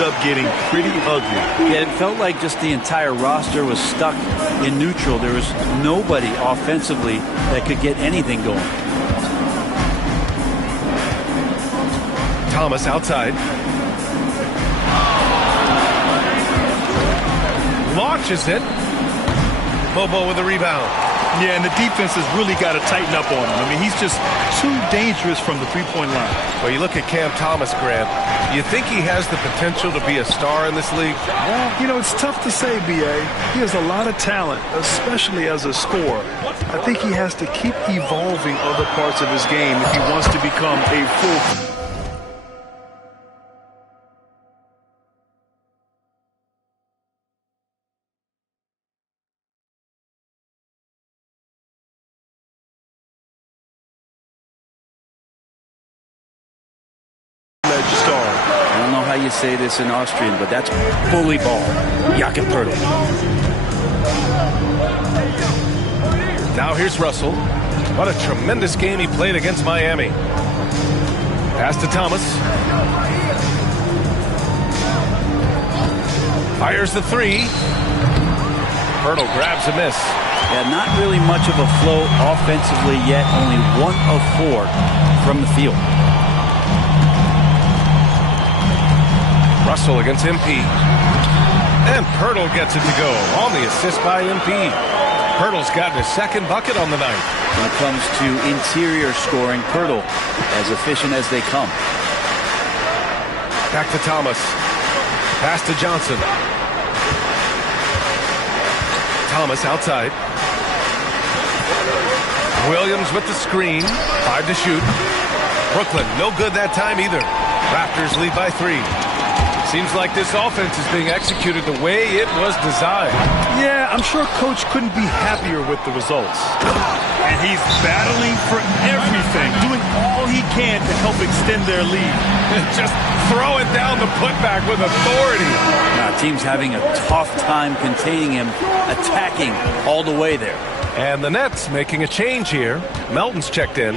up getting pretty ugly. Yeah, it felt like just the entire roster was stuck in neutral. There was nobody offensively that could get anything going. Thomas outside. Launches it. Bobo with the rebound. Yeah, and the defense has really got to tighten up on him. I mean, he's just too dangerous from the three-point line. Well, you look at Cam Thomas, Grant. You think he has the potential to be a star in this league? Well, you know, it's tough to say, B.A. He has a lot of talent, especially as a scorer. I think he has to keep evolving other parts of his game if he wants to become a full... I don't know how you say this in Austrian, but that's bully ball. Jakob Poeltl. Now here's Russell. What a tremendous game he played against Miami. Pass to Thomas. Fires the three. Poeltl grabs a miss. Yeah, not really much of a flow offensively yet. Only 1 of 4 from the field. Russell against MP. And Poeltl gets it to go on the assist by MP. Poeltl's gotten his second bucket on the night. When it comes to interior scoring, Poeltl as efficient as they come. Back to Thomas. Pass to Johnson. Thomas outside. Williams with the screen. 5 to shoot. Brooklyn, no good that time either. Raptors lead by 3. Seems like this offense is being executed the way it was designed. Yeah, I'm sure Coach couldn't be happier with the results. And he's battling for everything, doing all he can to help extend their lead. Just throwing down the putback with authority. Team's having a tough time containing him, attacking all the way there. And the Nets making a change here. Melton's checked in.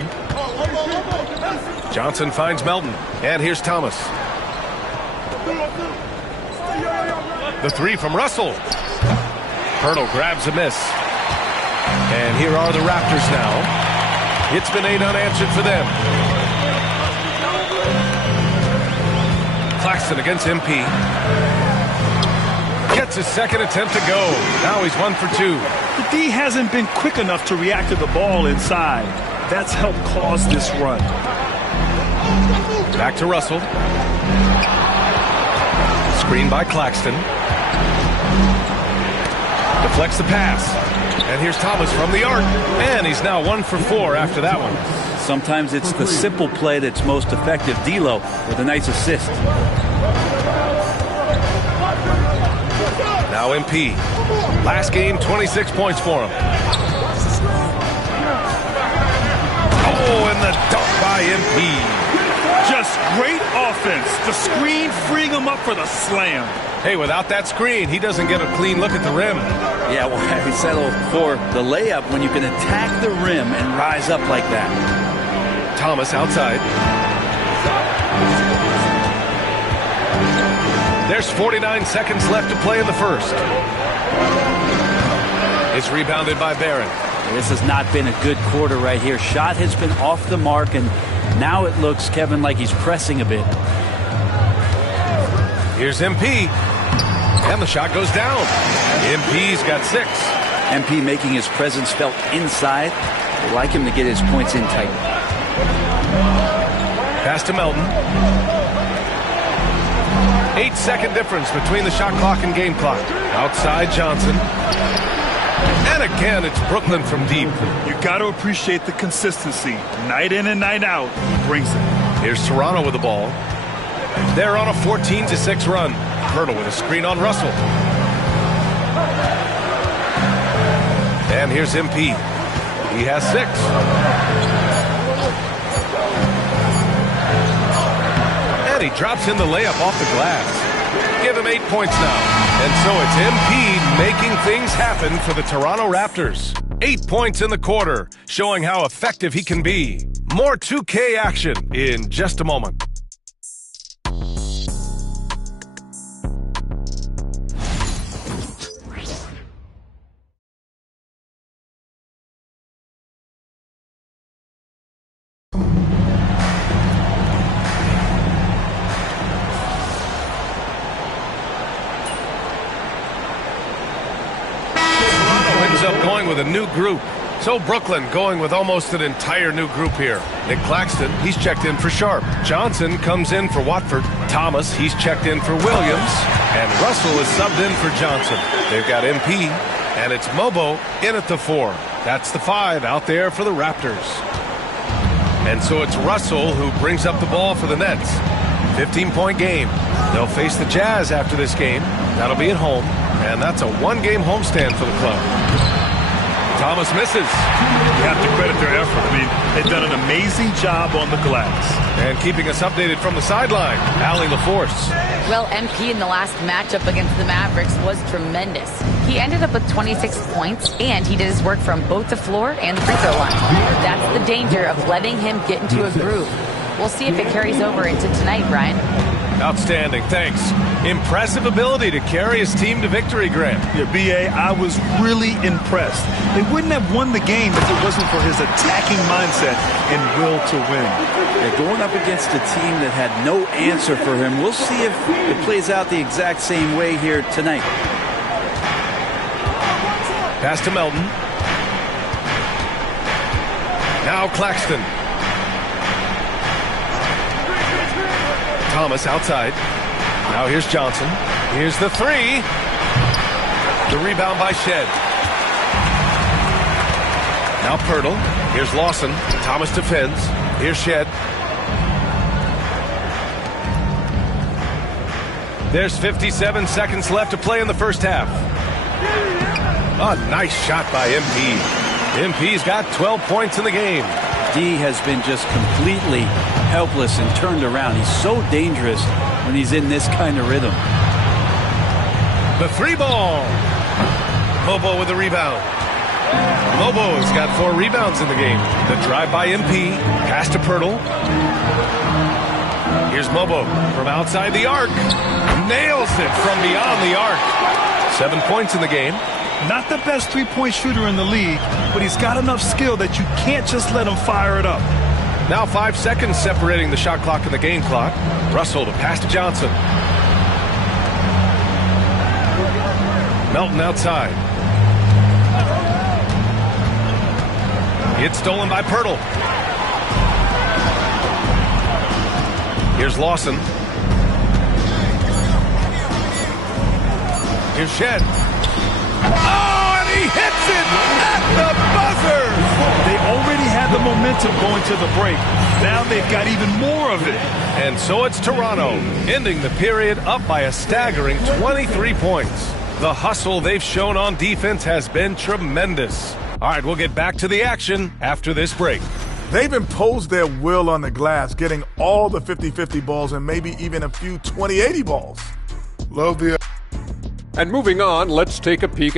Johnson finds Melton. And here's Thomas. The three from Russell. Poeltl grabs a miss. And here are the Raptors now. It's been 8 unanswered for them. Claxton against MP. Gets his second attempt to go. Now he's 1 for 2. The D hasn't been quick enough to react to the ball inside. That's helped cause this run. Back to Russell. Screen by Claxton. Deflects the pass. And here's Thomas from the arc. And he's now 1 for 4 after that one. Sometimes it's the simple play that's most effective. D'Lo with a nice assist. Now MP. Last game, 26 points for him. Oh, and the dunk by MP. Just great offense. The screen freeing him up for the slam. Hey, without that screen, he doesn't get a clean look at the rim. Yeah, well, we settle for the layup when you can attack the rim and rise up like that. Thomas outside. There's 49 seconds left to play in the first. It's rebounded by Barron. This has not been a good quarter right here. Shot has been off the mark, and now it looks, Kevin, like he's pressing a bit. Here's MP. And the shot goes down. MP's got 6. MP making his presence felt inside. I'd like him to get his points in tight. Pass to Melton. 8-second difference between the shot clock and game clock. Outside Johnson. And again, it's Brooklyn from deep. You got to appreciate the consistency. Night in and night out, he brings it. Here's Toronto with the ball. They're on a 14-6 run. Poeltl with a screen on Russell. And here's MP. He has 6. And he drops in the layup off the glass. Give him 8 points now. And so it's MP making things happen for the Toronto Raptors. 8 points in the quarter, showing how effective he can be. More 2K action in just a moment. ends up going with a new group. So Brooklyn going with almost an entire new group here. Nick Claxton, he's checked in for Sharp. Johnson comes in for Watford. Thomas, he's checked in for Williams. And Russell is subbed in for Johnson. They've got MP, and it's Mobo in at the 4. That's the 5 out there for the Raptors. And so it's Russell who brings up the ball for the Nets. 15-point game. They'll face the Jazz after this game. That'll be at home, and that's a one-game homestand for the club. Thomas misses. You have to credit their effort. I mean, they've done an amazing job on the glass. And keeping us updated from the sideline, Allie LaForce. Well, MP in the last matchup against the Mavericks was tremendous. He ended up with 26 points, and he did his work from both the floor and the free throw line. That's the danger of letting him get into a groove. We'll see if it carries over into tonight, Brian. Outstanding, thanks. Impressive ability to carry his team to victory, Grant. Yeah, B.A., I was really impressed. They wouldn't have won the game if it wasn't for his attacking mindset and will to win. They're going up against a team that had no answer for him. We'll see if it plays out the exact same way here tonight. Pass to Melton. Now Claxton. Thomas outside. Now here's Johnson. Here's the 3. The rebound by Shed. Now Pirtle. Here's Lawson. Thomas defends. Here's Shed. There's 57 seconds left to play in the first half. A nice shot by MP. MP's got 12 points in the game. D has been just completely helpless and turned around. He's so dangerous when he's in this kind of rhythm. The 3 ball. Mobo with the rebound. Mobo's got 4 rebounds in the game. The drive by MP. Pass to Pirtle. Here's Mobo from outside the arc. Nails it from beyond the arc. 7 points in the game. Not the best three-point shooter in the league, but he's got enough skill that you can't just let him fire it up. Now 5 seconds separating the shot clock and the game clock. Russell to pass to Johnson. Melton outside. It's stolen by Pirtle. Here's Lawson. Here's Shed. Oh, and he hits it at the buzzer! They already had the momentum going to the break. Now they've got even more of it. And so it's Toronto, ending the period up by a staggering 23 points. The hustle they've shown on defense has been tremendous. All right, we'll get back to the action after this break. They've imposed their will on the glass, getting all the 50-50 balls and maybe even a few 20-80 balls. Love the... And moving on, let's take a peek.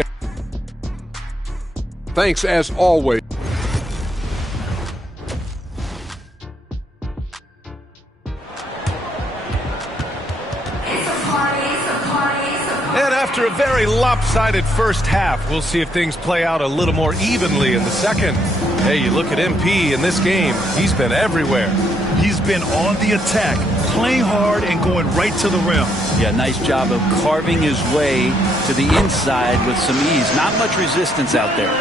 Thanks as always. And after a very lopsided first half, we'll see if things play out a little more evenly in the second. Hey, you look at MP in this game, he's been everywhere. He's been on the attack, playing hard and going right to the rim. Yeah, nice job of carving his way to the inside with some ease. Not much resistance out there.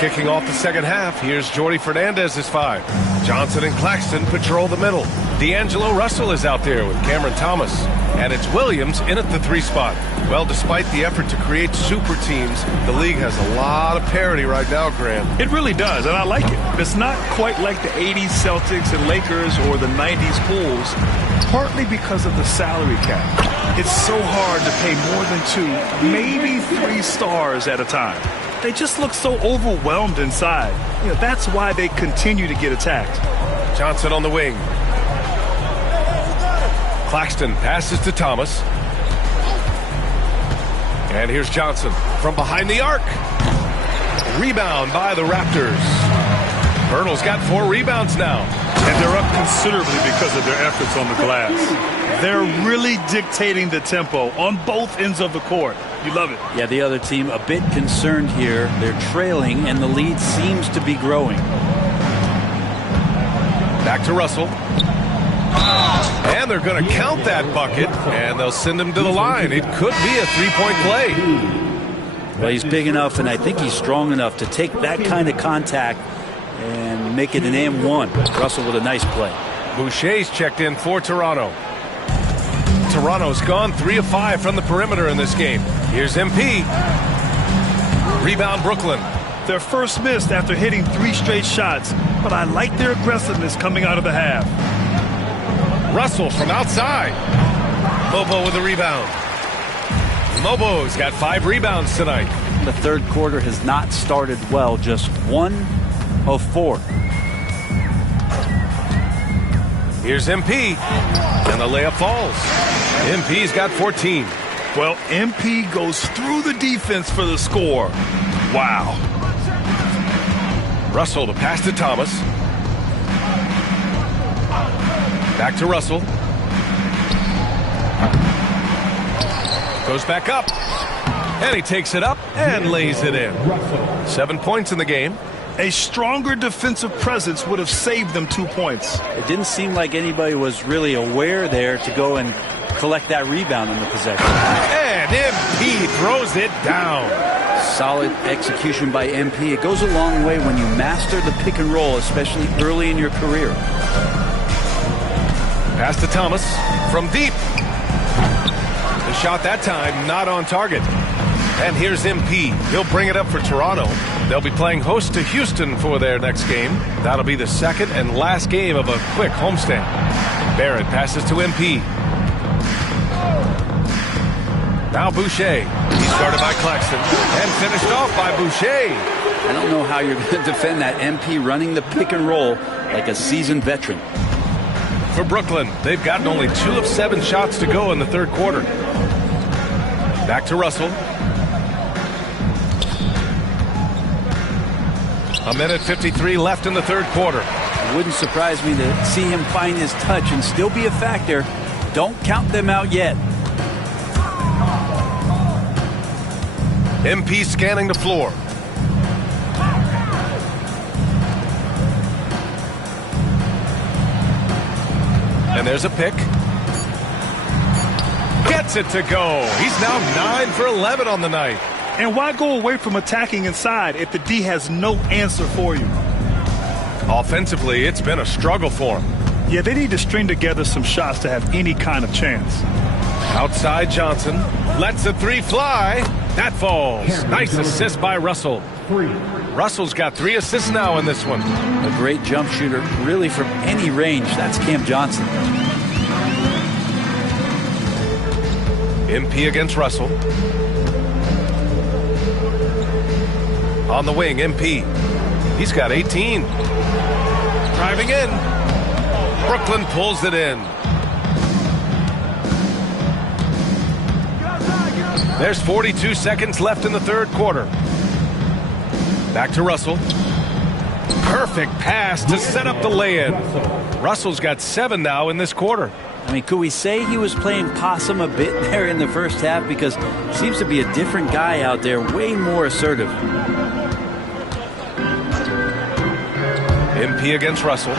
Kicking off the second half, here's Jordy Fernandez's 5. Johnson and Claxton patrol the middle. D'Angelo Russell is out there with Cameron Thomas. And it's Williams in at the 3 spot. Well, despite the effort to create super teams, the league has a lot of parity right now, Graham. It really does, and I like it. It's not quite like the 80s Celtics and Lakers or the 90s Bulls, partly because of the salary cap. It's so hard to pay more than 2, maybe 3 stars at a time. They just look so overwhelmed inside. You know, that's why they continue to get attacked. Johnson on the wing. Claxton passes to Thomas. And here's Johnson from behind the arc. Rebound by the Raptors. Pirtle's got 4 rebounds now. And they're up considerably because of their efforts on the glass. They're really dictating the tempo on both ends of the court. You love it. Yeah, the other team a bit concerned here. They're trailing, and the lead seems to be growing. Back to Russell. And they're going to count that bucket, and they'll send him to the line. It could be a 3-point play. Well, he's big enough, and I think he's strong enough to take that kind of contact and make it an M1. Russell with a nice play. Boucher's checked in for Toronto. Toronto's gone 3 of 5 from the perimeter in this game. Here's MP. Rebound Brooklyn. Their first miss after hitting 3 straight shots, but I like their aggressiveness coming out of the half. Russell from outside. Mobo with the rebound. Mobo's got 5 rebounds tonight. The third quarter has not started well, just 1 of 4. Here's MP, and the layup falls. MP's got 14. Well, MP goes through the defense for the score. Wow. Russell to pass to Thomas. Back to Russell. Goes back up. And he takes it up and lays it in. 7 points in the game. A stronger defensive presence would have saved them 2 points. It didn't seem like anybody was really aware there to go and collect that rebound in the possession. And MP throws it down. Solid execution by MP. It goes a long way when you master the pick and roll, especially early in your career. Pass to Thomas from deep. The shot that time not on target. And here's MP. He'll bring it up for Toronto. They'll be playing host to Houston for their next game. That'll be the second and last game of a quick homestand. Barrett passes to MP. Now Boucher. He's guarded by Claxton and finished off by Boucher. I don't know how you're going to defend that. MP running the pick and roll like a seasoned veteran. For Brooklyn, they've gotten only 2 of 7 shots to go in the third quarter. Back to Russell. 1:53 left in the third quarter. It wouldn't surprise me to see him find his touch and still be a factor. Don't count them out yet. MP scanning the floor. And there's a pick. Gets it to go. He's now 9 for 11 on the night. And why go away from attacking inside if the D has no answer for you? Offensively, it's been a struggle for him. Yeah, they need to string together some shots to have any kind of chance. Outside Johnson. Lets the 3 fly. That falls. Nice assist by Russell. Russell's got 3 assists now in this one. A great jump shooter, really from any range. That's Cam Johnson. MP against Russell. On the wing, MP. He's got 18. Driving in. Brooklyn pulls it in. There's 42 seconds left in the third quarter. Back to Russell. Perfect pass to set up the lay-in. Russell's got 7 now in this quarter. I mean, could we say he was playing possum a bit there in the first half? Because he seems to be a different guy out there, way more assertive. MP against Russell.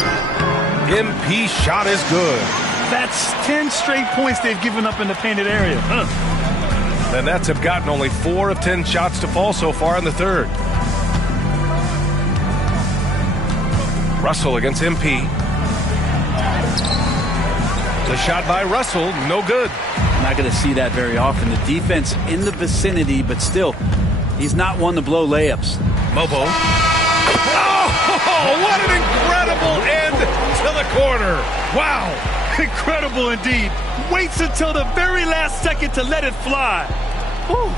MP shot is good. That's 10 straight points they've given up in the painted area. The Nets have gotten only 4 of 10 shots to fall so far in the third. Russell against MP. The shot by Russell, no good. Not going to see that very often. The defense in the vicinity, but still, he's not one to blow layups. Mobo. Oh, what an incredible end to the quarter. Wow, incredible indeed. Waits until the very last second to let it fly. Whew.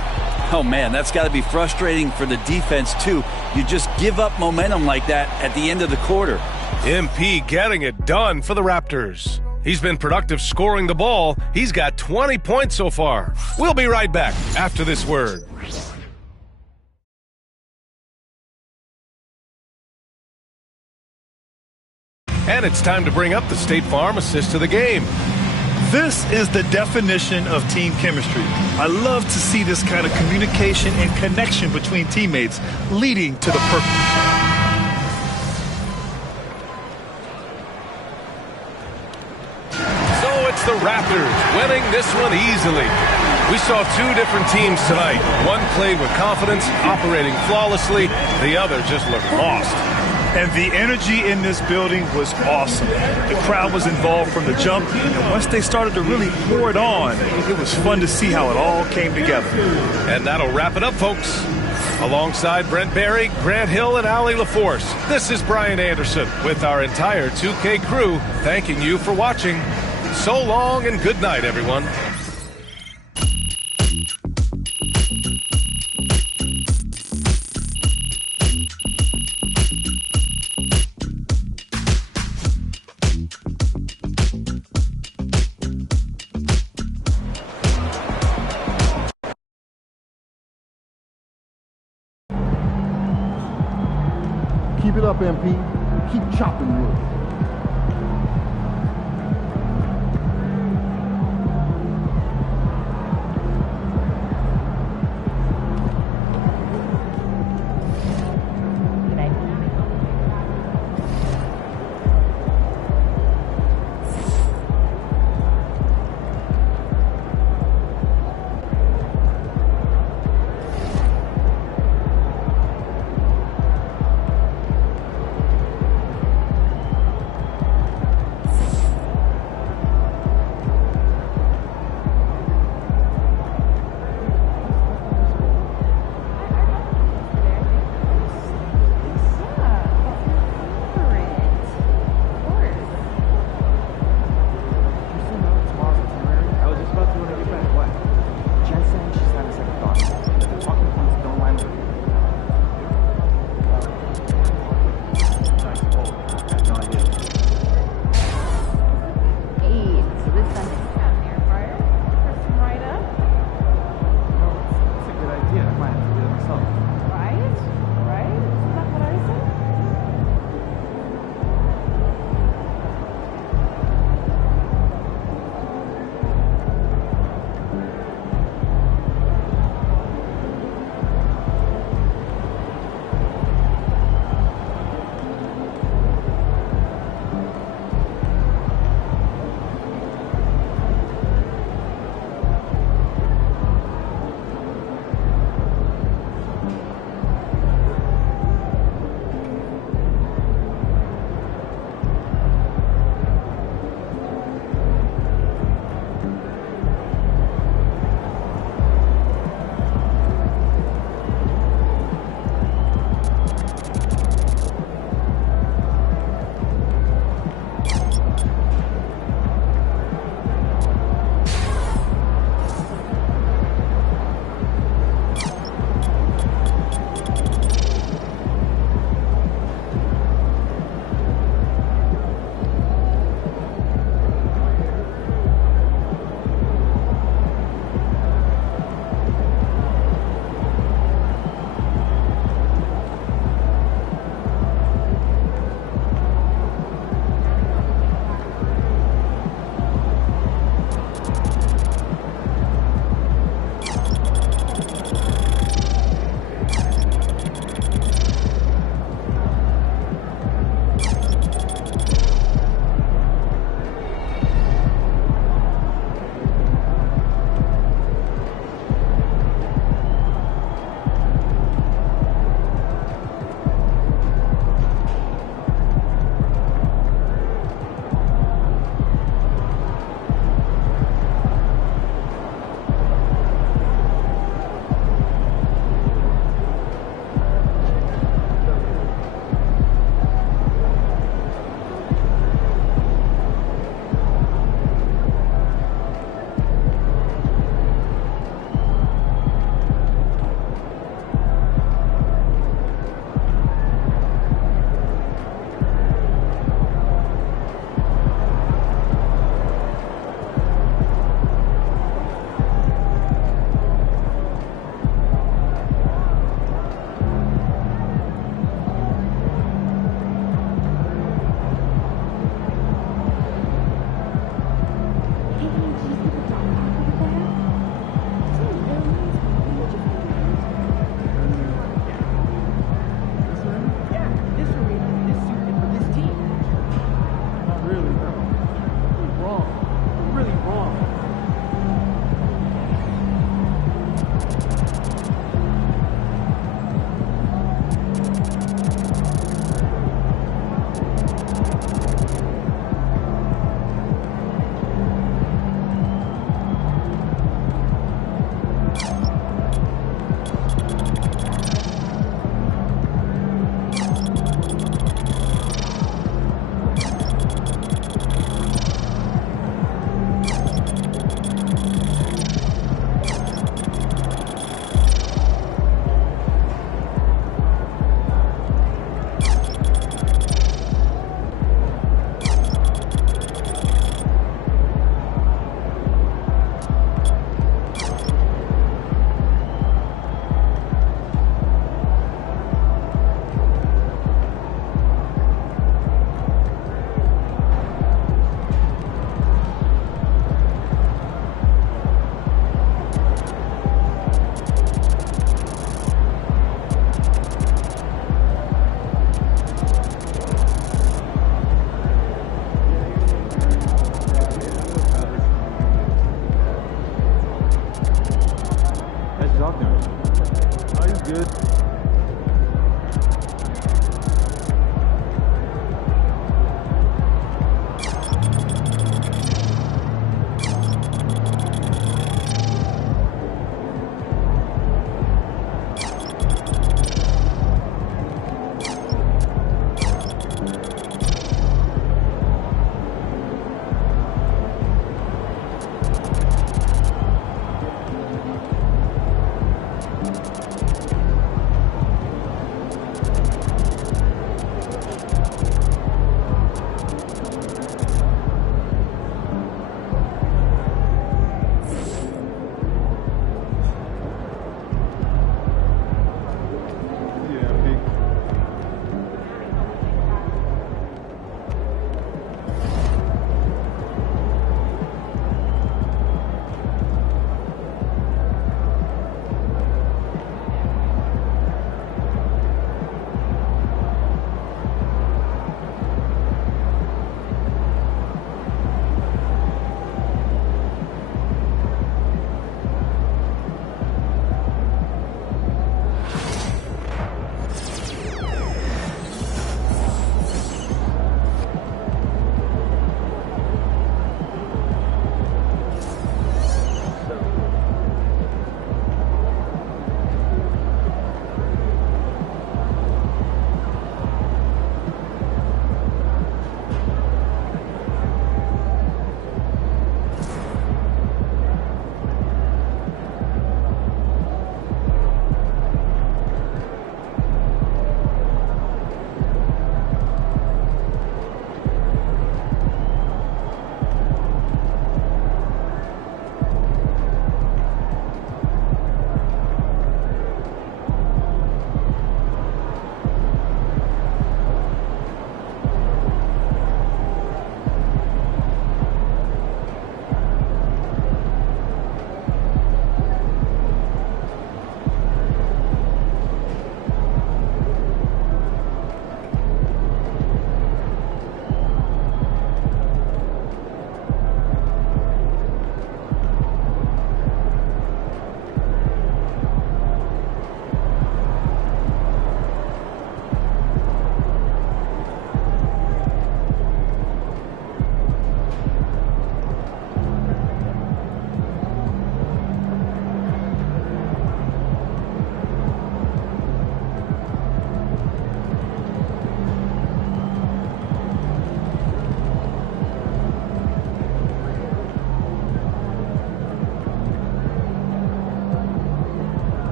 Oh, man, that's got to be frustrating for the defense, too. You just give up momentum like that at the end of the quarter. MP getting it done for the Raptors. He's been productive scoring the ball. He's got 20 points so far. We'll be right back after this word. And it's time to bring up the State Farm assist to the game. This is the definition of team chemistry. I love to see this kind of communication and connection between teammates leading to the purpose. So it's the Raptors winning this one easily. We saw two different teams tonight. One played with confidence, operating flawlessly. The other just looked lost. And the energy in this building was awesome. The crowd was involved from the jump, and once they started to really pour it on, it was fun to see how it all came together. And that'll wrap it up, folks. Alongside Brent Barry, Grant Hill, and Allie LaForce, this is Brian Anderson with our entire 2K crew thanking you for watching. So long and good night, everyone. Keep it up, MP. Keep chopping wood. out there. Oh, he's good.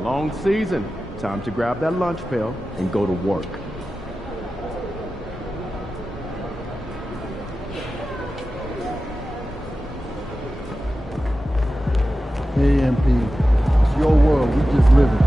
Long season. Time to grab that lunch pail and go to work. Hey, MP. It's your world. We just live in.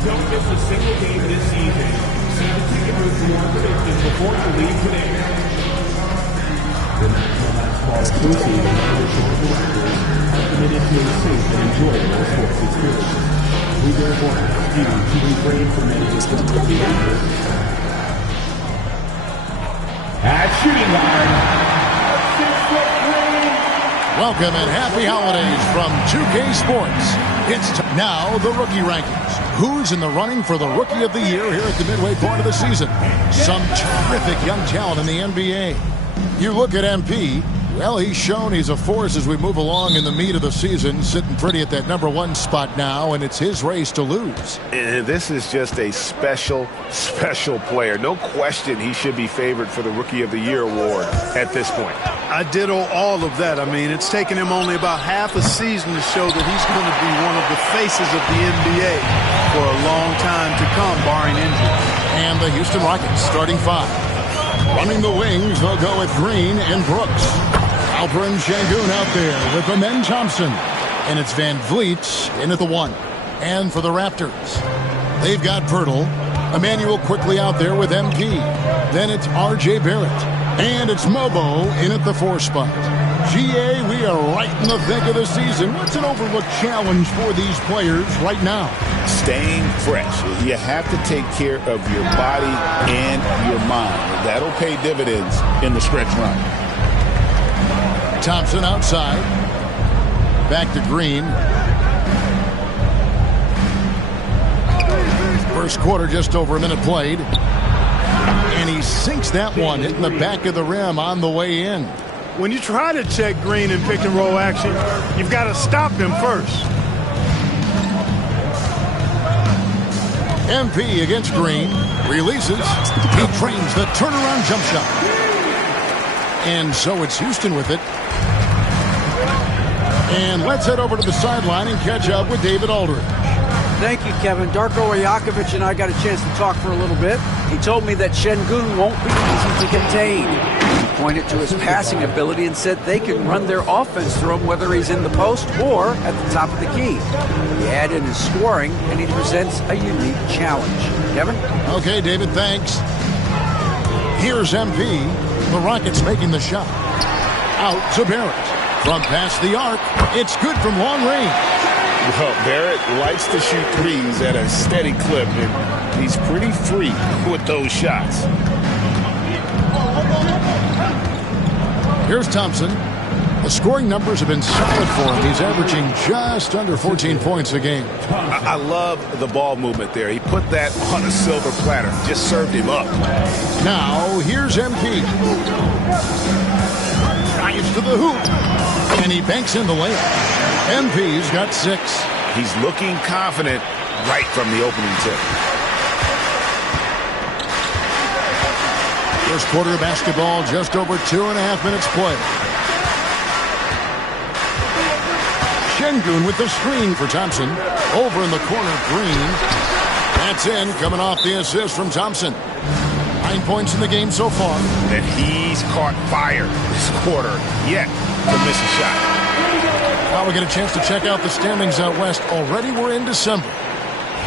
Don't miss a single game this season. See the ticket booth for more information before you leave today. The National Basketball Association and the Board of Directors are committed to a safe and enjoyable sports experience. We therefore ask you to refrain from any disruptive behavior. At shooting guard, 6'3". Welcome and happy holidays from 2K Sports. It's now the rookie rankings. Who's in the running for the Rookie of the Year here at the midway point of the season? Some terrific young talent in the NBA. You look at MP, well, he's shown he's a force as we move along in the meat of the season, sitting pretty at that #1 spot now, and it's his race to lose. And this is just a special player. No question he should be favored for the Rookie of the Year award at this point. I ditto all of that. I mean, it's taken him only about half a season to show that he's going to be one of the faces of the NBA for a long time to come, barring injury. And the Houston Rockets starting 5. Running the wings, they'll go with Green and Brooks. Alperen Sengun out there with Amen Thompson. And it's Van Vliet in at the 1. And for the Raptors, they've got Pirtle. Emmanuel quickly out there with MP. Then it's R.J. Barrett. And it's Mobo in at the 4 spot. GA, we are right in the thick of the season. What's an overlooked challenge for these players right now? Staying fresh. You have to take care of your body and your mind. That'll pay dividends in the stretch run. Thompson outside. Back to Green. First quarter, just over a minute played. And he sinks that one, hitting the back of the rim on the way in. When you try to check Green in pick and roll action, you've got to stop him first. MP against Green. Releases. He trains the turnaround jump shot. And so it's Houston with it. And let's head over to the sideline and catch up with David Aldridge. Thank you, Kevin. Darko Rajakovic and I got a chance to talk for a little bit. He told me that Sengun won't be easy to contain. He pointed to his passing ability and said they can run their offense through him whether he's in the post or at the top of the key. He add in his scoring, and he presents a unique challenge. Kevin? Okay, David, thanks. Here's MP. The Rockets making the shot. Out to Barrett. From past the arc, it's good from long range. Well, Barrett likes to shoot threes at a steady clip, and he's pretty free with those shots. Here's Thompson. The The scoring numbers have been solid for him. He's averaging just under 14 points a game. I love the ball movement there. He put that on a silver platter. Just served him up. Now, here's MP. Drives to the hoop. And he banks in the layup. MP's got 6. He's looking confident right from the opening tip. First quarter of basketball, just over 2.5 minutes play. Şengün with the screen for Thompson. Over in the corner, Green. That's in, coming off the assist from Thompson. 9 points in the game so far. And he's caught fire this quarter, yet to miss a shot. Now we get a chance to check out the standings out west. Already we're in December.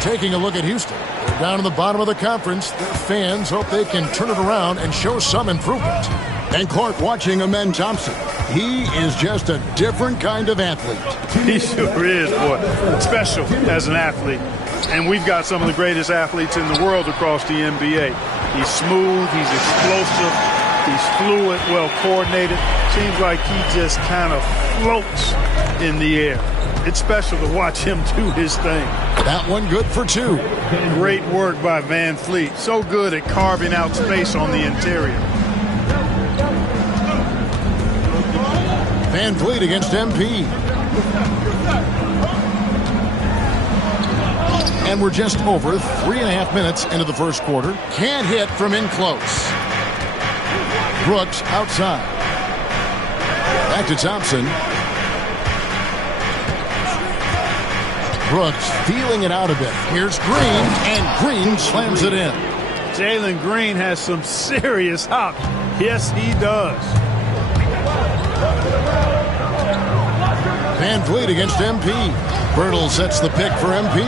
Taking a look at Houston. They're down in the bottom of the conference. Their fans hope they can turn it around and show some improvement. And Clark watching Amen Thompson. He is just a different kind of athlete. He sure is, boy. Special as an athlete. And we've got some of the greatest athletes in the world across the NBA. He's smooth, he's explosive, he's fluid, well coordinated. Seems like he just kind of floats in the air. It's special to watch him do his thing. That one good for 2. Great work by Van Fleet. So good at carving out space on the interior. Van Fleet against MP. And we're just over 3.5 minutes into the first quarter. Can't hit from in close. Brooks outside. Back to Thompson. Brooks feeling it out a bit. Here's Green, and Green slams it in. Jalen Green has some serious hop. Yes, he does. Van Fleet against MP. Bertle sets the pick for MP.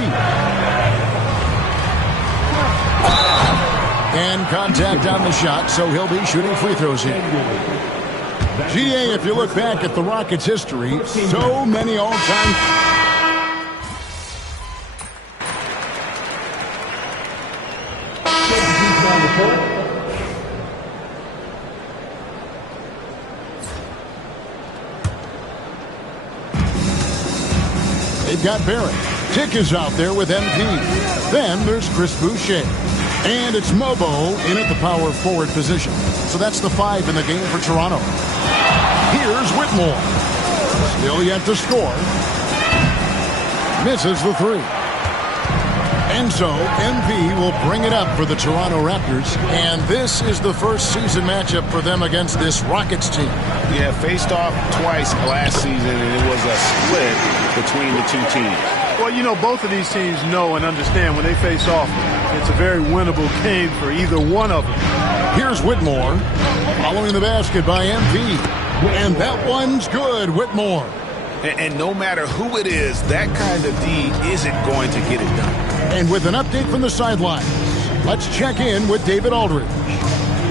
And contact on the shot, so he'll be shooting free throws here. GA, if you look back at the Rockets' history, so many all-time... They've got Barrett. Tick is out there with MP. Then there's Chris Boucher. And it's Mobo in at the power forward position. So that's the 5 in the game for Toronto. Here's Whitmore. Still yet to score. Misses the 3. And so MP will bring it up for the Toronto Raptors. And this is the first season matchup for them against this Rockets team. Yeah, faced off twice last season, and it was a split between the two teams. Well, you know, both of these teams know and understand when they face off, it's a very winnable game for either one of them. Here's Whitmore, following the basket by MP. And that one's good, Whitmore. And no matter who it is, that kind of D isn't going to get it done. And with an update from the sidelines, let's check in with David Aldridge.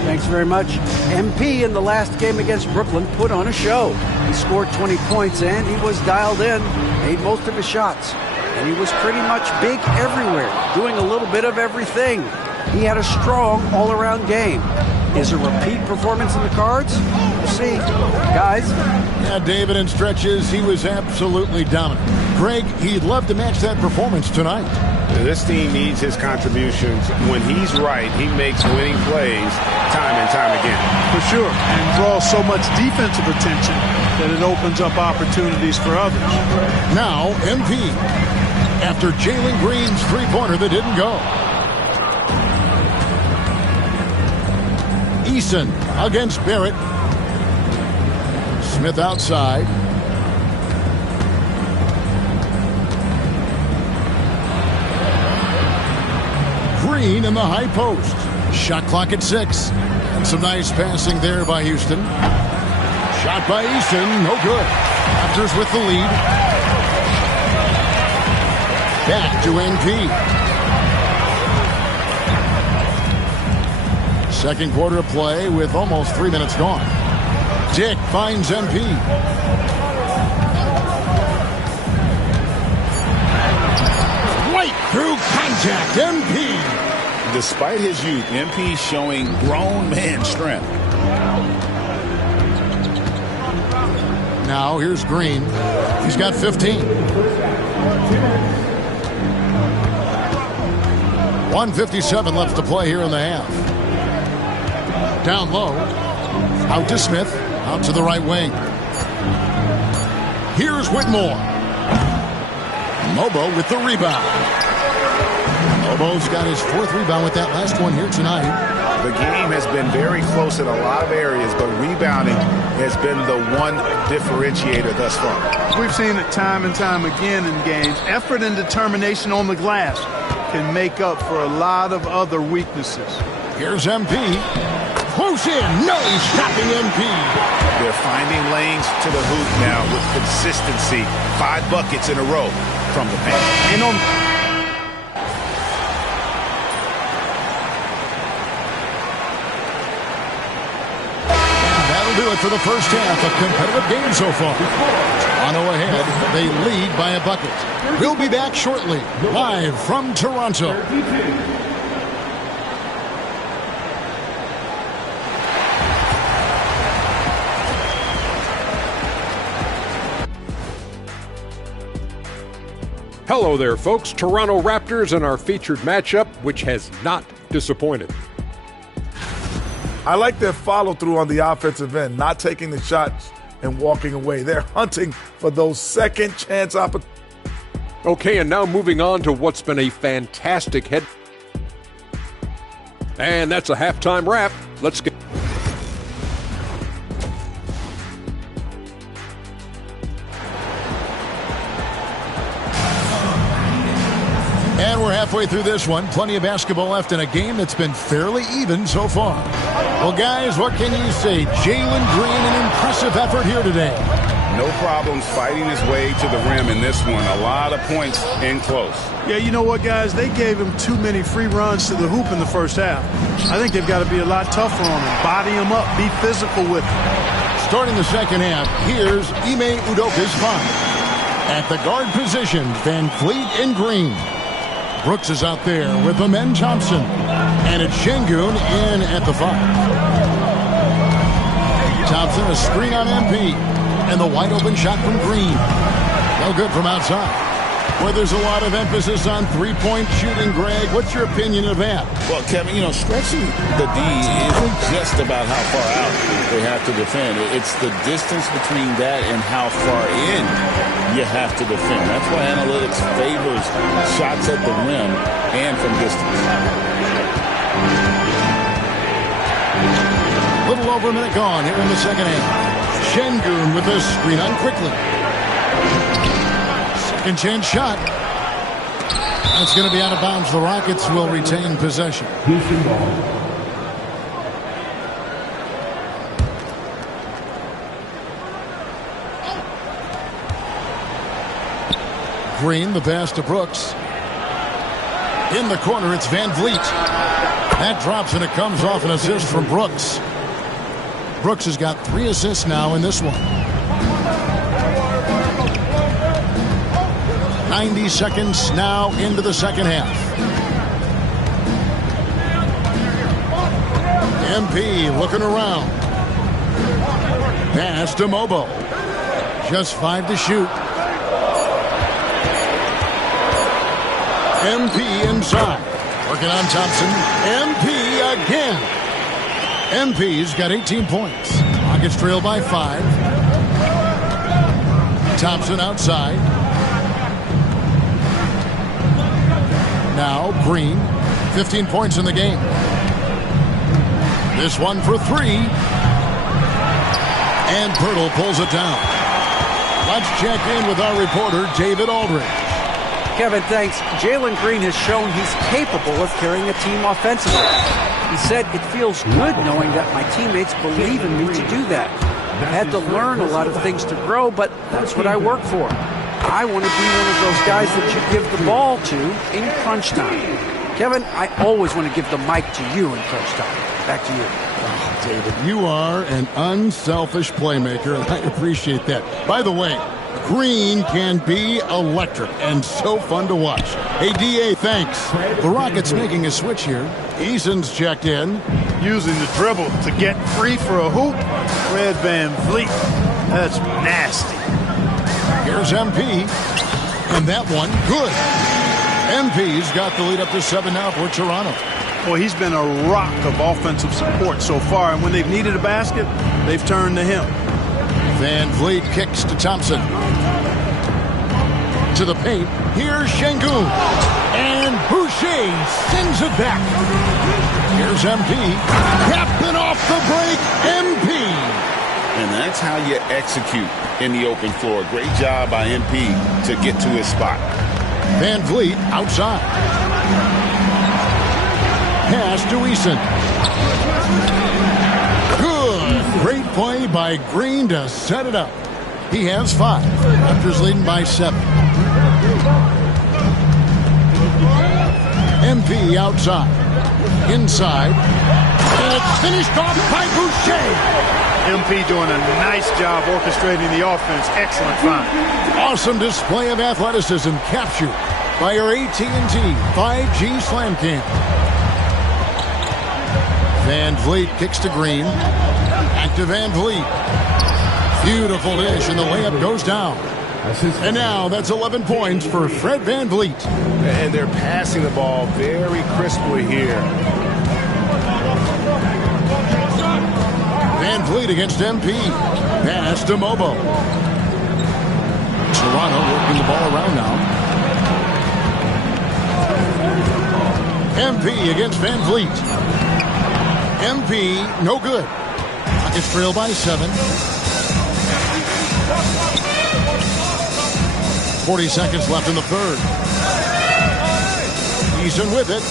Thanks very much. MP in the last game against Brooklyn put on a show. He scored 20 points and he was dialed in, made most of his shots. And he was pretty much big everywhere, doing a little bit of everything. He had a strong all-around game. Is a repeat performance in the cards? We'll see. Guys? Yeah, David, in stretches, he was absolutely dominant. Greg, he'd love to match that performance tonight. This team needs his contributions. When he's right, he makes winning plays time and time again. For sure. And draws so much defensive attention that it opens up opportunities for others. Now, MP. After Jalen Green's three-pointer that didn't go. Eason against Barrett. Smith outside. Green in the high post. Shot clock at 6. And some nice passing there by Houston. Shot by Eason, no good. Raptors with the lead. Back to NP. Second quarter of play with almost 3 minutes gone. Dick finds MP. Right through contact, MP. Despite his youth, MP showing grown man strength. now. Here's Green. He's got 15. 1:57 left to play here in the half. Down low. Out to Smith. Out to the right wing. Here's Whitmore. Mobo with the rebound. Mobo's got his 4th rebound with that last one here tonight. The game has been very close in a lot of areas, but rebounding has been the one differentiator thus far. We've seen it time and time again in games. Effort and determination on the glass can make up for a lot of other weaknesses. Here's MP. Close in. No, he's stopping MP. They're finding lanes to the hoop now with consistency. 5 buckets in a row from the paint. And on do it for the first half. A competitive game so far. Toronto ahead. They lead by a bucket. We'll be back shortly, live from Toronto. Hello there, folks. Toronto Raptors in our featured matchup, which has not disappointed. I like their follow-through on the offensive end, not taking the shots and walking away. They're hunting for those second-chance opportunities. Okay, and now moving on to what's been a fantastic head. And that's a halftime wrap. Let's get... And we're halfway through this one. Plenty of basketball left in a game that's been fairly even so far. Well, guys, what can you say? Jalen Green, an impressive effort here today. No problems fighting his way to the rim in this one. A lot of points in close. Yeah, you know what, guys? They gave him too many free runs to the hoop in the first half. I think they've got to be a lot tougher on him. Body him up. Be physical with him. Starting the second half, here's Ime Udoka's 5. At the guard position, Van Vliet and Green. Brooks is out there with Amen Thompson. And it's Şengün in at the 5. Thompson, a screen on MP. And the wide open shot from Green. No good from outside. Well, there's a lot of emphasis on three-point shooting, Greg. What's your opinion of that? Well, Kevin, stretching the D isn't just about how far out they have to defend. It's the distance between that and how far in you have to defend. That's why analytics favors shots at the rim and from distance. A little over a minute gone here in the second half. Şengün with a screen on quickly. Second chance shot. That's going to be out of bounds. The Rockets will retain possession. Green, the pass to Brooks. In the corner, it's Van Vliet. That drops and it comes off an assist from Brooks. Brooks has got 3 assists now in this one. 90 seconds now into the second half. MP looking around. Pass to Mobo. Just 5 to shoot. MP inside. Working on Thompson. MP again. MP's got 18 points. Rockets trail by 5. Thompson outside. Now Green. 15 points in the game. This one for 3. And Pirtle pulls it down. Let's check in with our reporter, David Aldridge. Kevin, thanks. Jalen Green has shown he's capable of carrying a team offensively. He said, it feels good knowing that my teammates believe in me to do that. I've had to learn a lot of things to grow, but that's what I work for. I want to be one of those guys that you give the ball to in crunch time. Kevin, I always want to give the mic to you in crunch time. Back to you. Oh, David, you are an unselfish playmaker, and I appreciate that. By the way, Green can be electric and so fun to watch. Hey, D.A., thanks. The Rockets making a switch here. Eason's checked in. Using the dribble to get free for a hoop. Fred Van Vliet. That's nasty. Here's MP. And that one, good. MP's got the lead up to 7 now for Toronto. Well, he's been a rock of offensive support so far, and when they've needed a basket, they've turned to him. Van Vliet kicks to Thompson. To the paint. Here's Şengün. And Boucher sends it back. Here's MP. Capping off the break, MP. And that's how you execute in the open floor. Great job by MP to get to his spot. Van Vliet outside. Pass to Eason. Good. Great play by Green to set it up. He has 5. Raptors leading by 7. MP outside. Inside. And it's finished off by Boucher. MP doing a nice job orchestrating the offense. Excellent find. Awesome display of athleticism captured by our AT&T 5G Slam Cam. Van Vliet kicks to Green. Back to Van Vliet. Beautiful dish, and the layup goes down. And now that's 11 points for Fred Van Vliet. And they're passing the ball very crisply here. Van Vliet against MP. Pass to Mobo. Toronto working the ball around now. MP against Van Vliet. MP, no good. Rockets trail by 7. 40 seconds left in the third. Eason with it.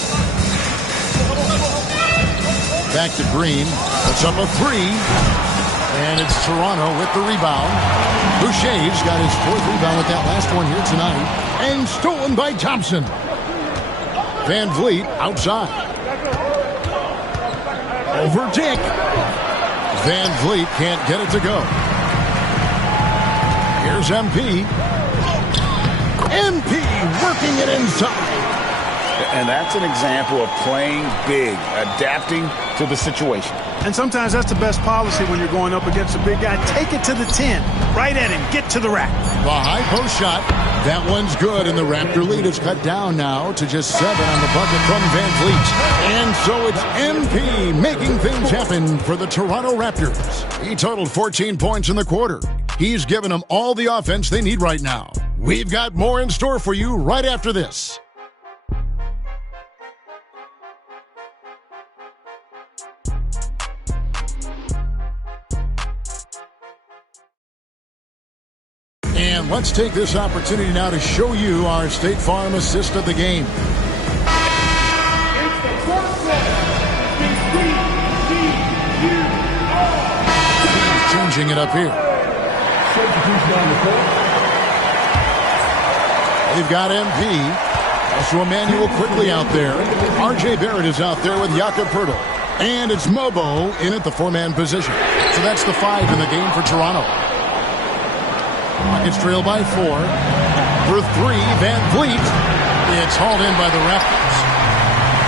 Back to Green. Puts up a 3. And it's Toronto with the rebound. Boucher's got his 4th rebound with that last one here tonight. And stolen by Thompson. Van Vliet outside. Over Dick. Van Vliet can't get it to go. Here's MP. MP working it inside. And that's an example of playing big, adapting to the situation. And sometimes that's the best policy when you're going up against a big guy. Take it to the 10. Right at him. Get to the rack. The high post shot. That one's good, and the Raptor lead is cut down now to just 7 on the bucket from Van Vliet. And so it's MP making things happen for the Toronto Raptors. He totaled 14 points in the quarter. He's given them all the offense they need right now. We've got more in store for you right after this. And let's take this opportunity now to show you our State Farm assist of the game. Changing it up here. They've got MP. Also Emmanuel quickly out there. R.J. Barrett is out there with Jakob Poeltl. And it's Mobo in at the 4-man position. So that's the 5 in the game for Toronto. Rockets trail by 4. For 3, Van Vliet. It's hauled in by the Raptors.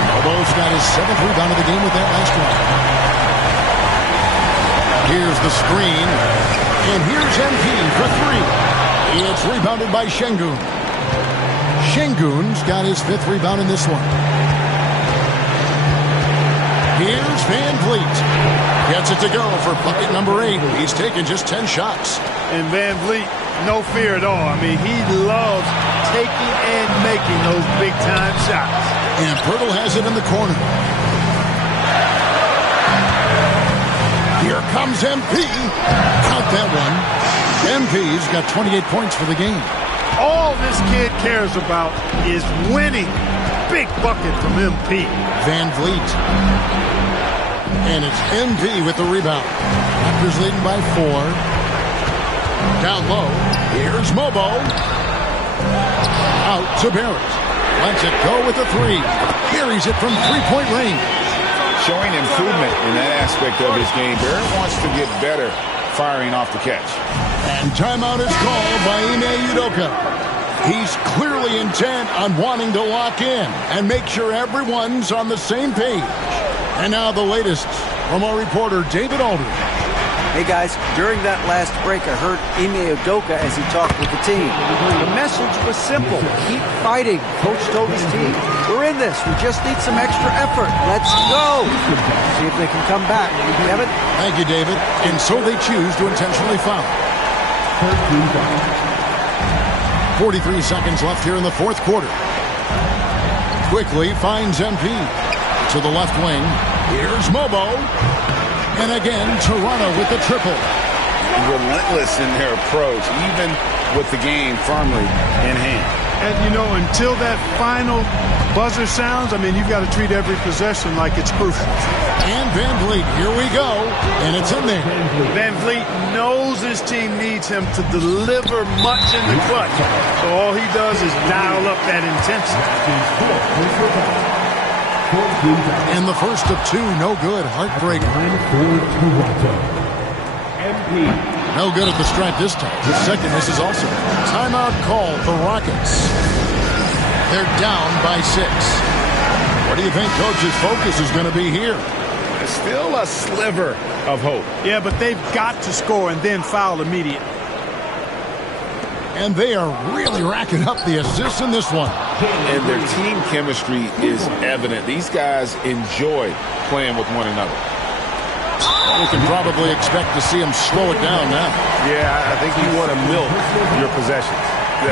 Mobo's got his 7th rebound of the game with that last one. Here's the screen. And here's MP for 3. It's rebounded by Şengün. Şengün's got his 5th rebound in this one. Here's Van Vliet. Gets it to go for bucket number 8. He's taken just 10 shots. And Van Vliet, no fear at all. I mean, he loves taking and making those big-time shots. And Poeltl has it in the corner. Here comes MP. Count that one. MP's got 28 points for the game. All this kid cares about is winning. Big bucket from MP. Van Vliet. And it's MP with the rebound. Raptors leading by 4. Down low. Here's Mobo. Out to Barrett. Lets it go with a 3. Carries it from 3-point range. Showing improvement in that aspect of his game. Barrett wants to get better firing off the catch. And timeout is called by Ime Udoka. He's clearly intent on wanting to lock in and make sure everyone's on the same page. And now the latest from our reporter, David Aldridge. Hey guys, during that last break, I heard Ime Udoka as he talked with the team. The message was simple: keep fighting. Coach told his team, we're in this. We just need some extra effort. Let's go. See if they can come back. Kevin? Thank you, David. And so they choose to intentionally foul. 43 seconds left here in the fourth quarter. Quickly finds MP. To the left wing. Here's Mobo. And again, Toronto with the triple. Relentless in their approach, even with the game firmly in hand. And, you know, until that final buzzer sounds, I mean, you've got to treat every possession like it's crucial. And Van Vliet, here we go. And it's in there. Van Vliet knows his team needs him to deliver much in the clutch. So all he does is dial up that intensity. And the first of two, no good. Heartbreaker. No good at the stripe this time. The second misses also. Timeout call, the Rockets. They're down by 6. What do you think Coach's focus is going to be here? There's still a sliver of hope. Yeah, but they've got to score and then foul immediately. And they are really racking up the assists in this one. And their team chemistry is evident. These guys enjoy playing with one another. We can probably expect to see them slow it down now. Yeah, I think you want to milk your possessions.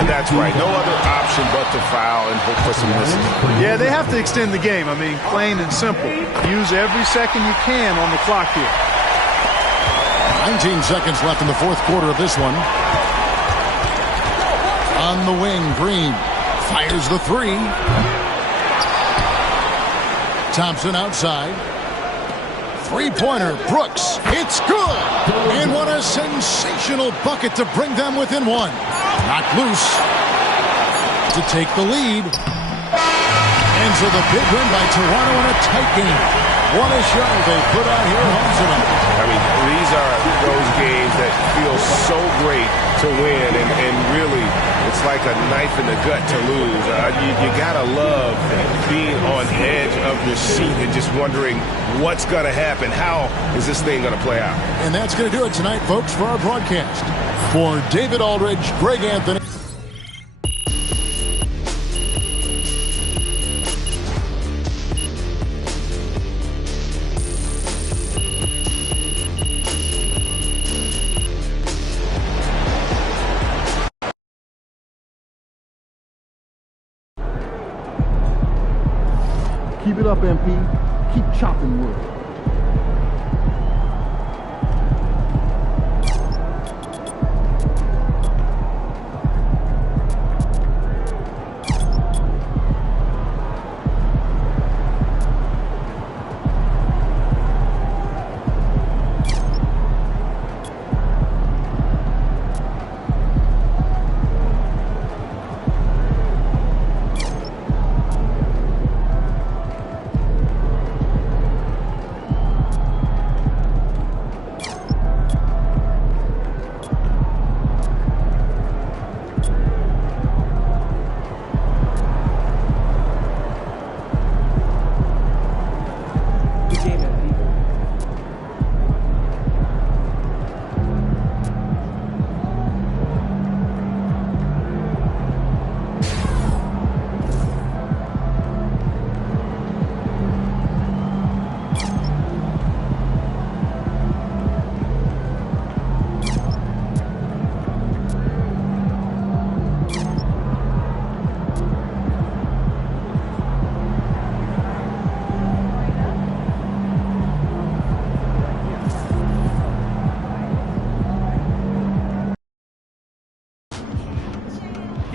That's right. No other option but to foul and hope for some misses. Yeah, they have to extend the game. I mean, plain and simple. Use every second you can on the clock here. 19 seconds left in the fourth quarter of this one. On the wing, Green fires the three. Thompson outside. Three-pointer, Brooks. It's good. And what a sensational bucket to bring them within one. Knocked loose to take the lead. And so the big win by Toronto in a tight game. What a show they put out here home tonight. I mean, these are those games that feel so great to win, and really, it's like a knife in the gut to lose. You gotta love being on edge of your seat and just wondering what's gonna happen. How is this thing gonna play out? And that's gonna do it tonight, folks, for our broadcast. For David Aldridge, Greg Anthony. Keep it up, MP. Keep chopping wood.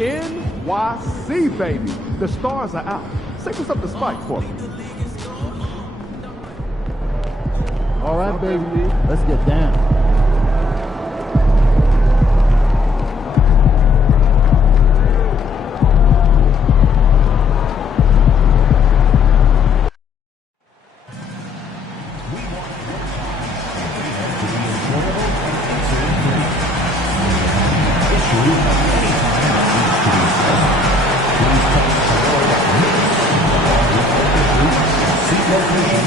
NYC, baby. The stars are out. Say what's up to Spike for me. All right, baby. Let's get down. Location.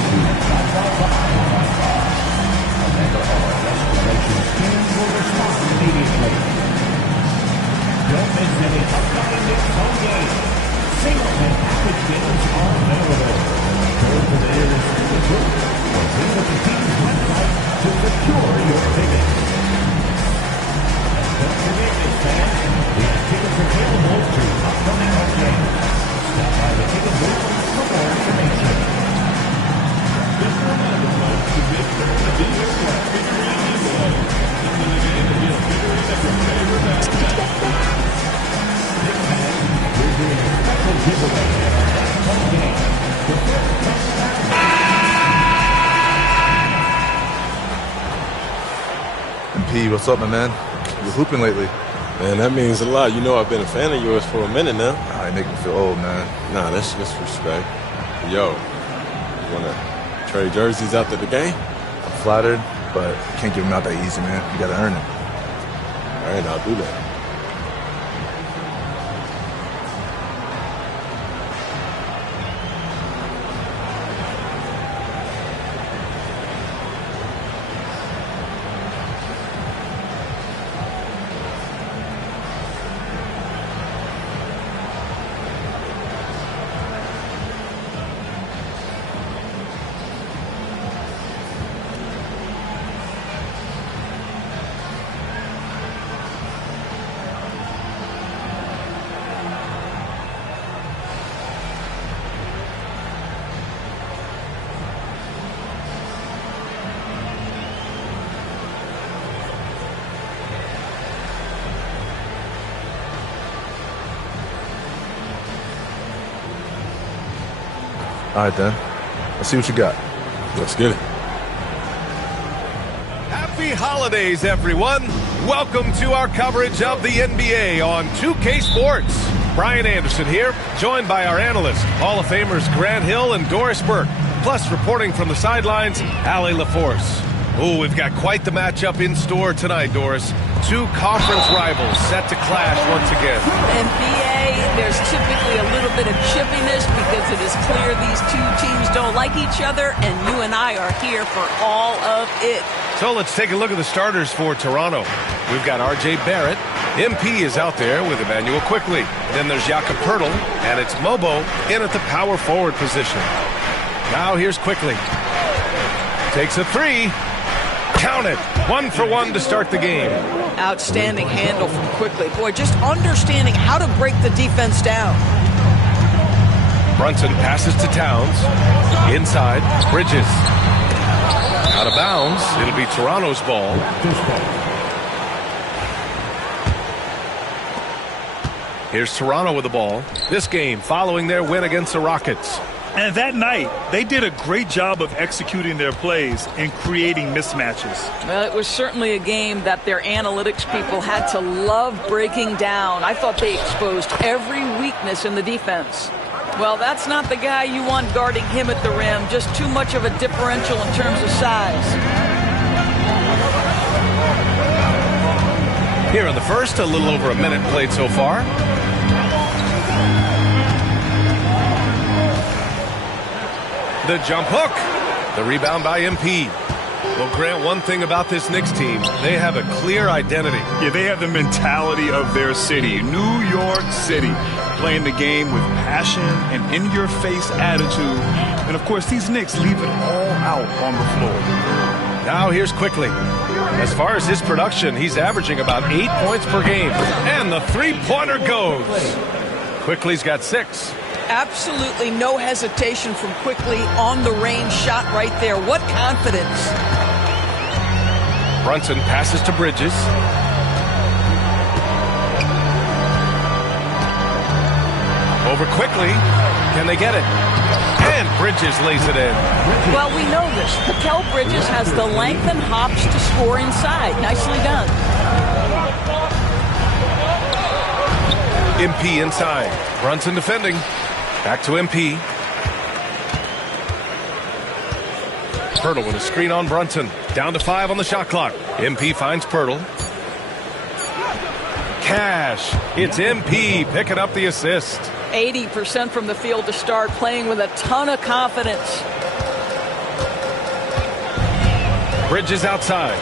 MP, what's up, my man? You're hooping lately. Man, that means a lot. You know I've been a fan of yours for a minute now. Nah, you make me feel old, man. Nah, that's just respect. Yo, you want to trade jerseys after the game? I'm flattered, but can't give them out that easy, man. You got to earn it. All right, I'll do that. All right, then. Let's see what you got. Let's get it. Happy holidays, everyone. Welcome to our coverage of the NBA on 2K Sports. Brian Anderson here, joined by our analysts, Hall of Famers Grant Hill and Doris Burke. Plus, reporting from the sidelines, Allie LaForce. Oh, we've got quite the matchup in store tonight, Doris. Two conference rivals set to clash once again. NBA, there's typically a little bit of chippiness because it is clear these two teams don't like each other, and you and I are here for all of it. So let's take a look at the starters for Toronto. We've got R.J. Barrett. MP is out there with Emmanuel Quickley. Then there's Jakob Poeltl, and it's Mobo in at the power forward position. Now here's Quickley. Takes a three. Count it. 1 for 1 to start the game. Outstanding handle from Quickley. Boy, just understanding how to break the defense down. Brunson passes to Towns. Inside, Bridges. Out of bounds. It'll be Toronto's ball. Here's Toronto with the ball. This game following their win against the Rockets. And that night, they did a great job of executing their plays and creating mismatches. Well, it was certainly a game that their analytics people had to love breaking down. I thought they exposed every weakness in the defense. Well, that's not the guy you want guarding him at the rim. Just too much of a differential in terms of size. Here in the first, a little over a minute played so far. The jump hook. The rebound by MP. Well, Grant, one thing about this Knicks team, they have a clear identity. Yeah, they have the mentality of their city, New York City, playing the game with passion and in-your-face attitude. And, of course, these Knicks leave it all out on the floor. Now here's Quickley. As far as his production, he's averaging about 8 points per game. And the three-pointer goes. Quickley's got 6. Absolutely no hesitation from Quickley on the range shot right there. What confidence. Brunson passes to Bridges. Over Quickley. Can they get it? And Bridges lays it in. Well, we know this. Mikal Bridges has the length and hops to score inside. Nicely done. MP inside. Brunson defending. Back to MP. Poeltl with a screen on Brunson. Down to 5 on the shot clock. MP finds Poeltl. Cash. It's MP picking up the assist. 80% from the field to start, playing with a ton of confidence. Bridges outside.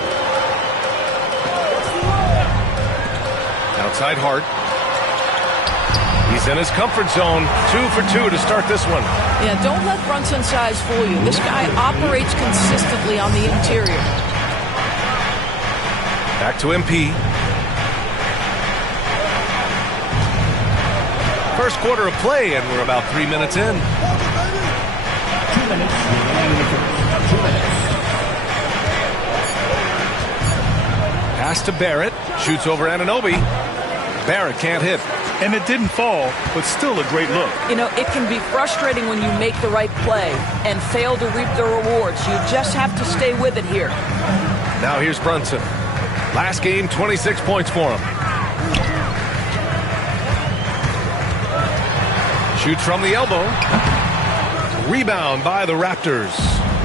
Outside Hart. He's He's in his comfort zone. 2 for 2 to start this one. Yeah, don't let Brunson's size fool you. This guy operates consistently on the interior. Back to MP. First quarter of play, and we're about 3 minutes in. 2 minutes. Pass to Barrett. Shoots over Anunoby. Barrett can't hit. And it didn't fall, but still a great look. You know, it can be frustrating when you make the right play and fail to reap the rewards. You just have to stay with it here. Now here's Brunson. Last game, 26 points for him. Shoots from the elbow. Rebound by the Raptors.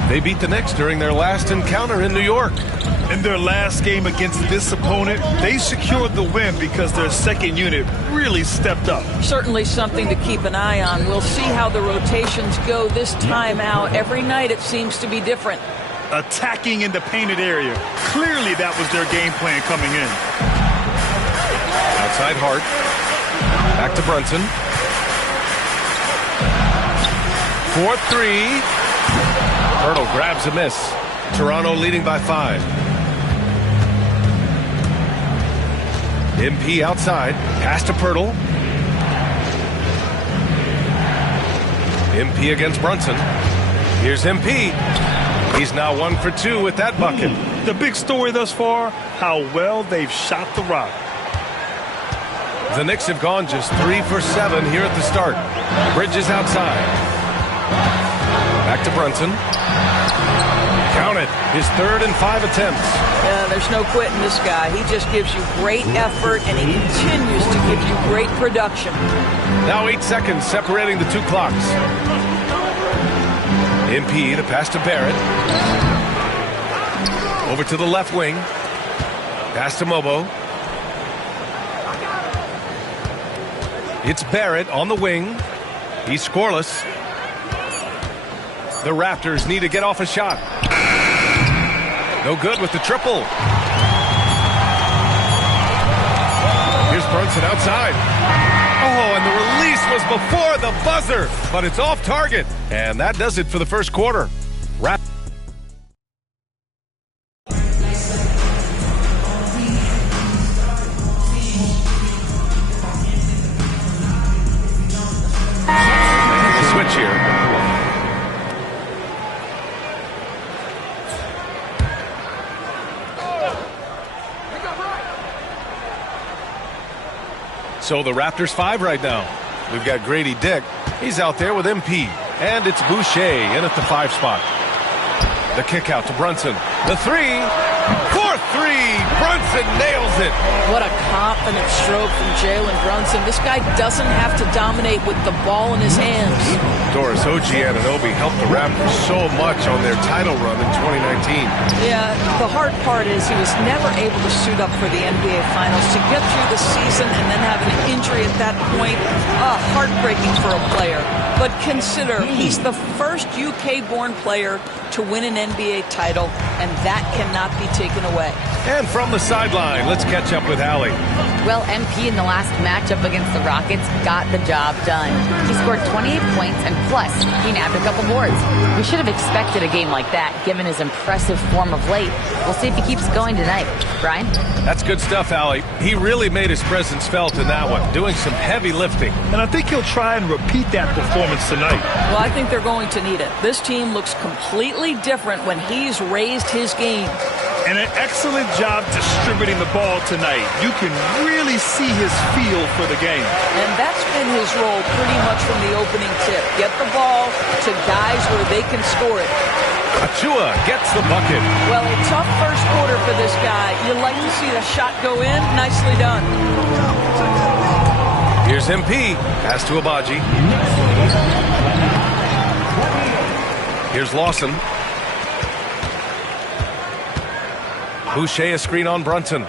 They beat the Knicks during their last encounter in New York. In their last game against this opponent, they secured the win because their second unit really stepped up. Certainly something to keep an eye on. We'll see how the rotations go this time out. Every night it seems to be different. Attacking in the painted area. Clearly that was their game plan coming in. Outside Hart. Back to Brunson. 4-3. Hurdle grabs a miss. Toronto leading by 5. MP outside. Pass to Pirtle. MP against Brunson. Here's MP. He's now 1 for 2 with that bucket. The big story thus far, how well they've shot the rock. The Knicks have gone just 3 for 7 here at the start. Bridges outside. Back to Brunson. Count it. His 3rd and 5 attempts. Yeah, there's no quitting this guy. He just gives you great effort, and he continues to give you great production. Now 8 seconds separating the two clocks. MP, the pass to Barrett. Over to the left wing. Pass to Mobo. It's Barrett on the wing. He's scoreless. The Raptors need to get off a shot. No good with the triple. Here's Brunson outside. Oh, and the release was before the buzzer, but it's off target. And that does it for the first quarter. Switch here. So the Raptors 5 right now. We've got Grady Dick. He's out there with MP. And it's Boucher in at the 5 spot. The kick out to Brunson. The 3. 4-3. Brunson nails it. What a confident stroke from Jalen Brunson. This guy doesn't have to dominate with the ball in his hands. Doris OG Anunoby helped the Raptors so much on their title run in 2019. Yeah, the hard part is he was never able to suit up for the NBA Finals. To get through the season and then have an injury at that point, heartbreaking for a player. But consider, he's the first UK-born player to win an NBA title, and that cannot be taken away. And from the sideline, let's catch up with Allie. Well, MP in the last matchup against the Rockets got the job done. He scored 28 points, and plus, he nabbed a couple boards. We should have expected a game like that, given his impressive form of late. We'll see if he keeps going tonight. Brian? That's good stuff, Allie. He really made his presence felt in that one, doing some heavy lifting. And I think he'll try and repeat that performance tonight. Well, I think they're going to need it. This team looks completely different when he's raised his game. And an excellent job distributing the ball tonight. You can really see his feel for the game. And that's been his role pretty much from the opening tip. Get the ball to guys where they can score it. Achua gets the bucket. Well, a tough first quarter for this guy. You'd like to see the shot go in. Nicely done. Here's MP. Pass to Abaji. Here's Lawson. Boucher a screen on Brunson.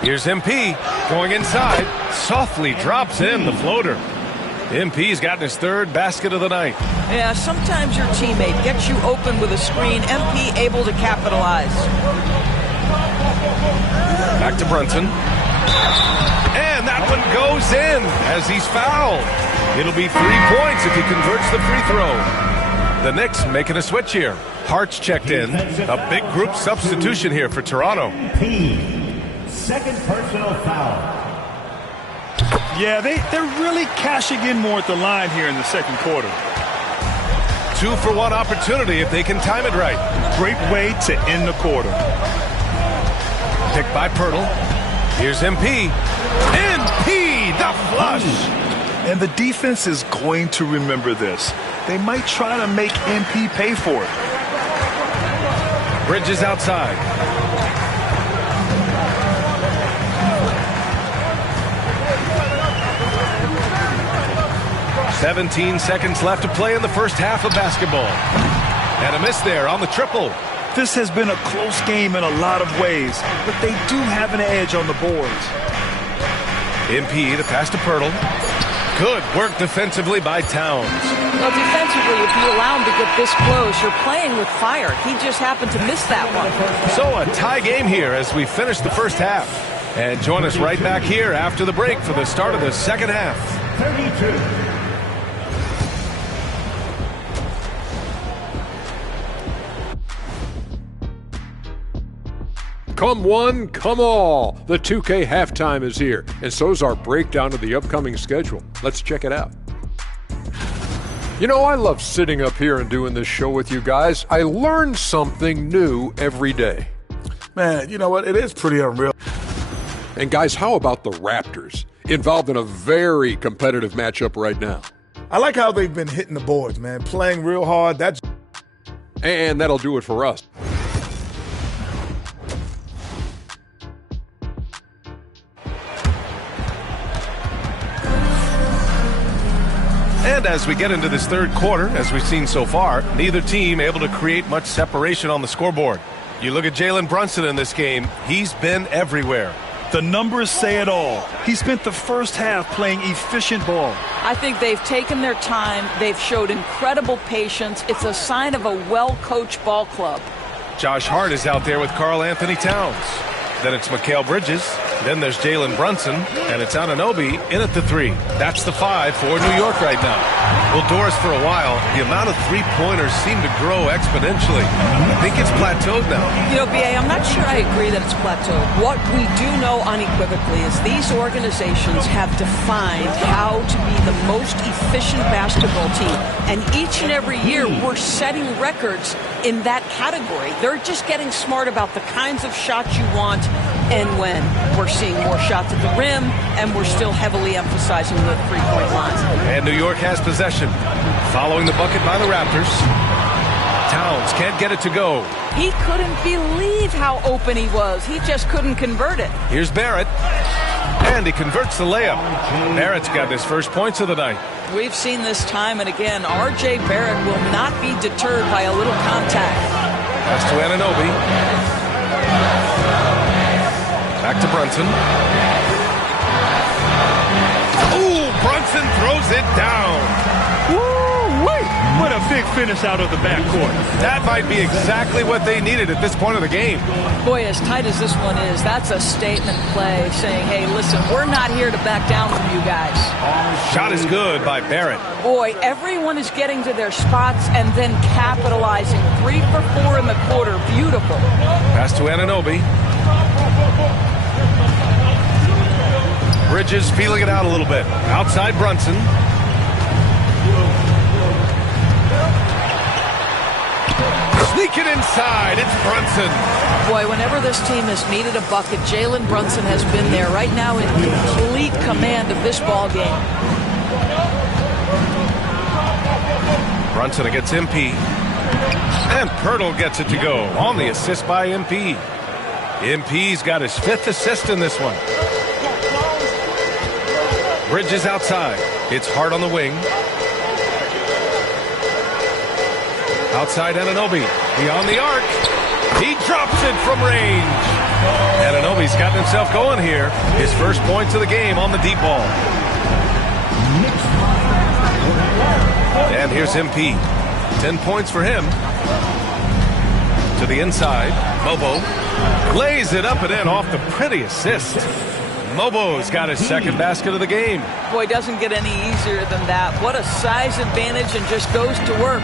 Here's MP going inside. Softly drops in the floater. MP's gotten his 3rd basket of the night. Yeah, sometimes your teammate gets you open with a screen. MP able to capitalize. Back to Brunson. And that one goes in as he's fouled. It'll be 3 points if he converts the free throw. The Knicks making a switch here. Hart's checked in. A big group substitution here for Toronto. Second personal foul. Yeah, they're really cashing in more at the line here in the second quarter. 2-for-1 opportunity if they can time it right. Great way to end the quarter. Picked by Pirtle. Here's MP. MP, the flush. And the defense is going to remember this. They might try to make MP pay for it. Bridges outside. "17 seconds left to play in the first half of basketball. And a miss there on the triple. This has been a close game in a lot of ways, but they do have an edge on the boards. MP, the pass to Pirtle. Good work defensively by Towns. Well, defensively, if you allow him to get this close, you're playing with fire. He just happened to miss that one. So a tie game here as we finish the first half. And join us right back here after the break for the start of the second half. 32. Come one, come all. The 2K halftime is here, and so's our breakdown of the upcoming schedule. Let's check it out. You know, I love sitting up here and doing this show with you guys. I learn something new every day. Man, you know what? It is pretty unreal. And guys, how about the Raptors? Involved in a very competitive matchup right now. I like how they've been hitting the boards, man. Playing real hard. And that'll do it for us. And as we get into this third quarter, as we've seen so far, neither team able to create much separation on the scoreboard. You look at Jalen Brunson in this game, he's been everywhere. The numbers say it all. He spent the first half playing efficient ball. I think they've taken their time. They've showed incredible patience. It's a sign of a well-coached ball club. Josh Hart is out there with Karl Anthony Towns. Then it's Mikal Bridges. Then there's Jalen Brunson. And it's Anunoby in at the 3. That's the 5 for New York right now. Well, Doris, for a while, the amount of three-pointers seemed to grow exponentially. I think it's plateaued now. You know, B.A., I'm not sure I agree that it's plateaued. What we do know unequivocally is these organizations have defined how to be the most efficient basketball team. And each and every year, we're setting records in that category. They're just getting smart about the kinds of shots you want and when. We're seeing more shots at the rim, and we're still heavily emphasizing the three-point line. And New York has possession. Following the bucket by the Raptors. Towns can't get it to go. He couldn't believe how open he was. He just couldn't convert it. Here's Barrett. And he converts the layup. Barrett's got his first points of the night. We've seen this time and again. R.J. Barrett will not be deterred by a little contact. Pass to Anunoby. Back to Brunson. Ooh, Brunson throws it down. Woo-wee! What a big finish out of the backcourt. That might be exactly what they needed at this point of the game. Boy, as tight as this one is, that's a statement play saying, hey, listen, we're not here to back down from you guys. Shot is good by Barrett. Boy, everyone is getting to their spots and then capitalizing. 3 for 4 in the quarter. Beautiful. Pass to Anunoby. Bridges feeling it out a little bit. Outside Brunson. Sneak it inside. It's Brunson. Boy, whenever this team has needed a bucket, Jalen Brunson has been there right now in complete command of this ball game. Brunson against MP. And Pirtle gets it to go on the assist by MP. MP's got his 5th assist in this one. Bridges outside. It's Hart on the wing. Outside Anunoby. Beyond the arc. He drops it from range. Anunoby's gotten himself going here. His first points of the game on the deep ball. And here's MP. 10 points for him. To the inside. Bobo lays it up and in off the pretty assist. Mobo's got his second basket of the game. Boy, doesn't get any easier than that. What a size advantage, and just goes to work.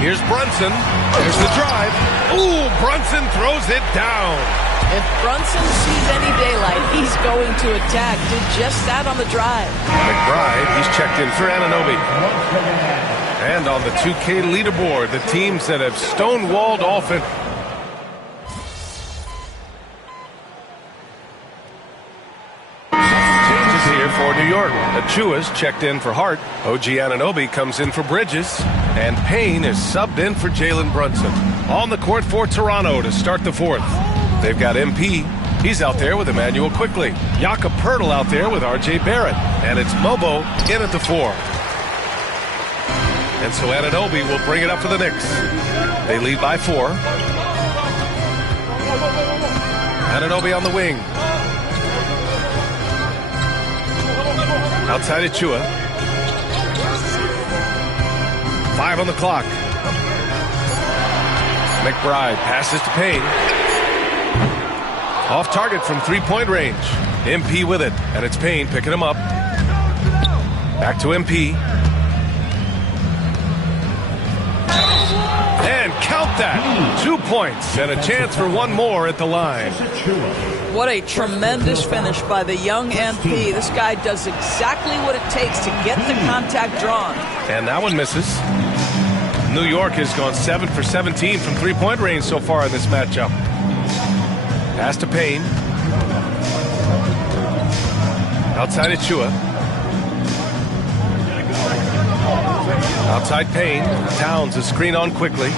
Here's Brunson. Here's the drive. Ooh, Brunson throws it down. If Brunson sees any daylight, he's going to attack. Did just that on the drive. McBride, he's checked in for Anunoby. And on the 2K leaderboard, the teams that have stonewalled offense. Changes here for New York. Achua's checked in for Hart. OG Anunoby comes in for Bridges. And Payne is subbed in for Jalen Brunson. On the court for Toronto to start the fourth. They've got MP. He's out there with Emmanuel Quickly. Jakob Poeltl out there with R.J. Barrett. And it's Mobo in at the 4. And so Anunoby will bring it up for the Knicks. They lead by 4. Anunoby on the wing. Outside Achua. 5 on the clock. McBride passes to Payne. Off target from three-point range. MP with it, and it's Payne picking him up. Back to MP. And count that. 2 points and a chance for one more at the line. What a tremendous finish by the young MP. This guy does exactly what it takes to get the contact drawn. And that one misses. New York has gone 7 for 17 from three-point range so far in this matchup. Pass to Payne. Outside Achua. Outside Payne. Towns is screen on quickly.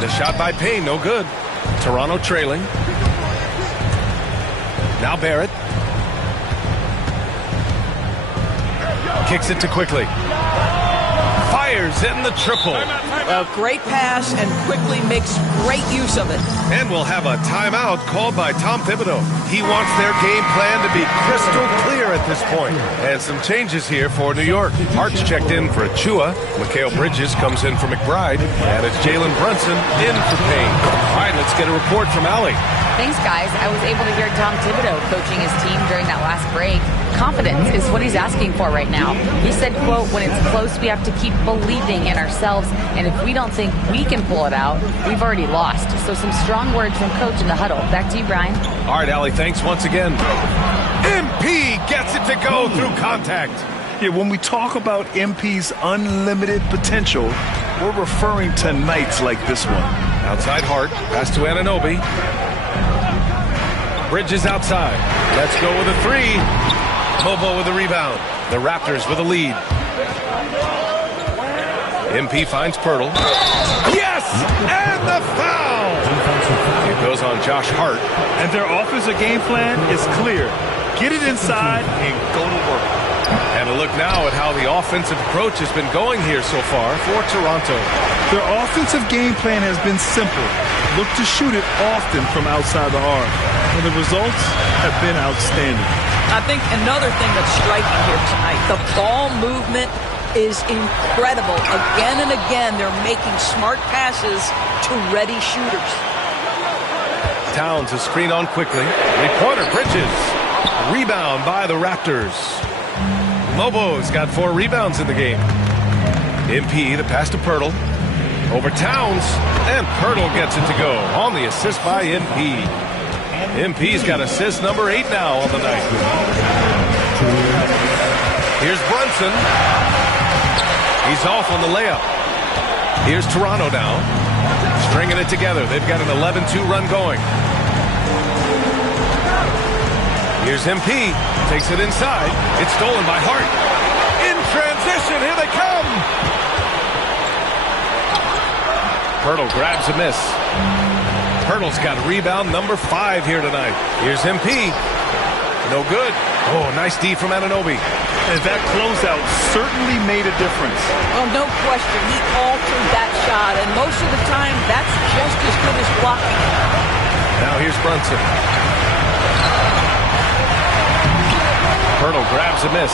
The shot by Payne, no good. Toronto trailing. Now Barrett. Kicks it to Quickly. Fires in the triple. A great pass, and Quickly makes great use of it. And we'll have a timeout called by Tom Thibodeau. He wants their game plan to be crystal clear at this point. And some changes here for New York. Hart's checked in for Achua. Mikal Bridges comes in for McBride. And it's Jalen Brunson in for Payne. All right, let's get a report from Allie. Thanks, guys. I was able to hear Tom Thibodeau coaching his team during that last break. Confidence is what he's asking for right now. He said, quote, when it's close, we have to keep believing in ourselves. And if we don't think we can pull it out, we've already lost. So some strong words from coach in the huddle. Back to you, Brian. All right, Allie, thanks once again. MP gets it to go through contact. Yeah, when we talk about MP's unlimited potential, we're referring to nights like this one. Outside Hart, pass to Anunoby. Bridges outside. Let's go with a 3. Mobo with a rebound. The Raptors with a lead. MP finds Poeltl. Yes! And the foul! It goes on Josh Hart. And their offensive game plan is clear. Get it inside and go to work. And a look now at how the offensive approach has been going here so far for Toronto. Their offensive game plan has been simple. Look to shoot it often from outside the arc. And the results have been outstanding. I think another thing that's striking here tonight, the ball movement is incredible. Again and again, they're making smart passes to ready shooters. Towns is screen on quickly. Three-pointer, Bridges. Rebound by the Raptors. Mobo's got 4 rebounds in the game. MP, the pass to Poeltl. Over Towns, and Poeltl gets it to go on the assist by MP. MP's got assist number 8 now on the night. Here's Brunson. He's off on the layup. Here's Toronto now. Stringing it together. They've got an 11-2 run going. Here's MP. Takes it inside. It's stolen by Hart. In transition. Here they come. Poeltl grabs a miss. Poeltl's got rebound number 5 here tonight. Here's MP. No good. Oh, nice D from Anunoby. And that closeout certainly made a difference. Well, no question. He altered that shot, and most of the time, that's just as good as blocking. Now here's Brunson. Poeltl grabs a miss.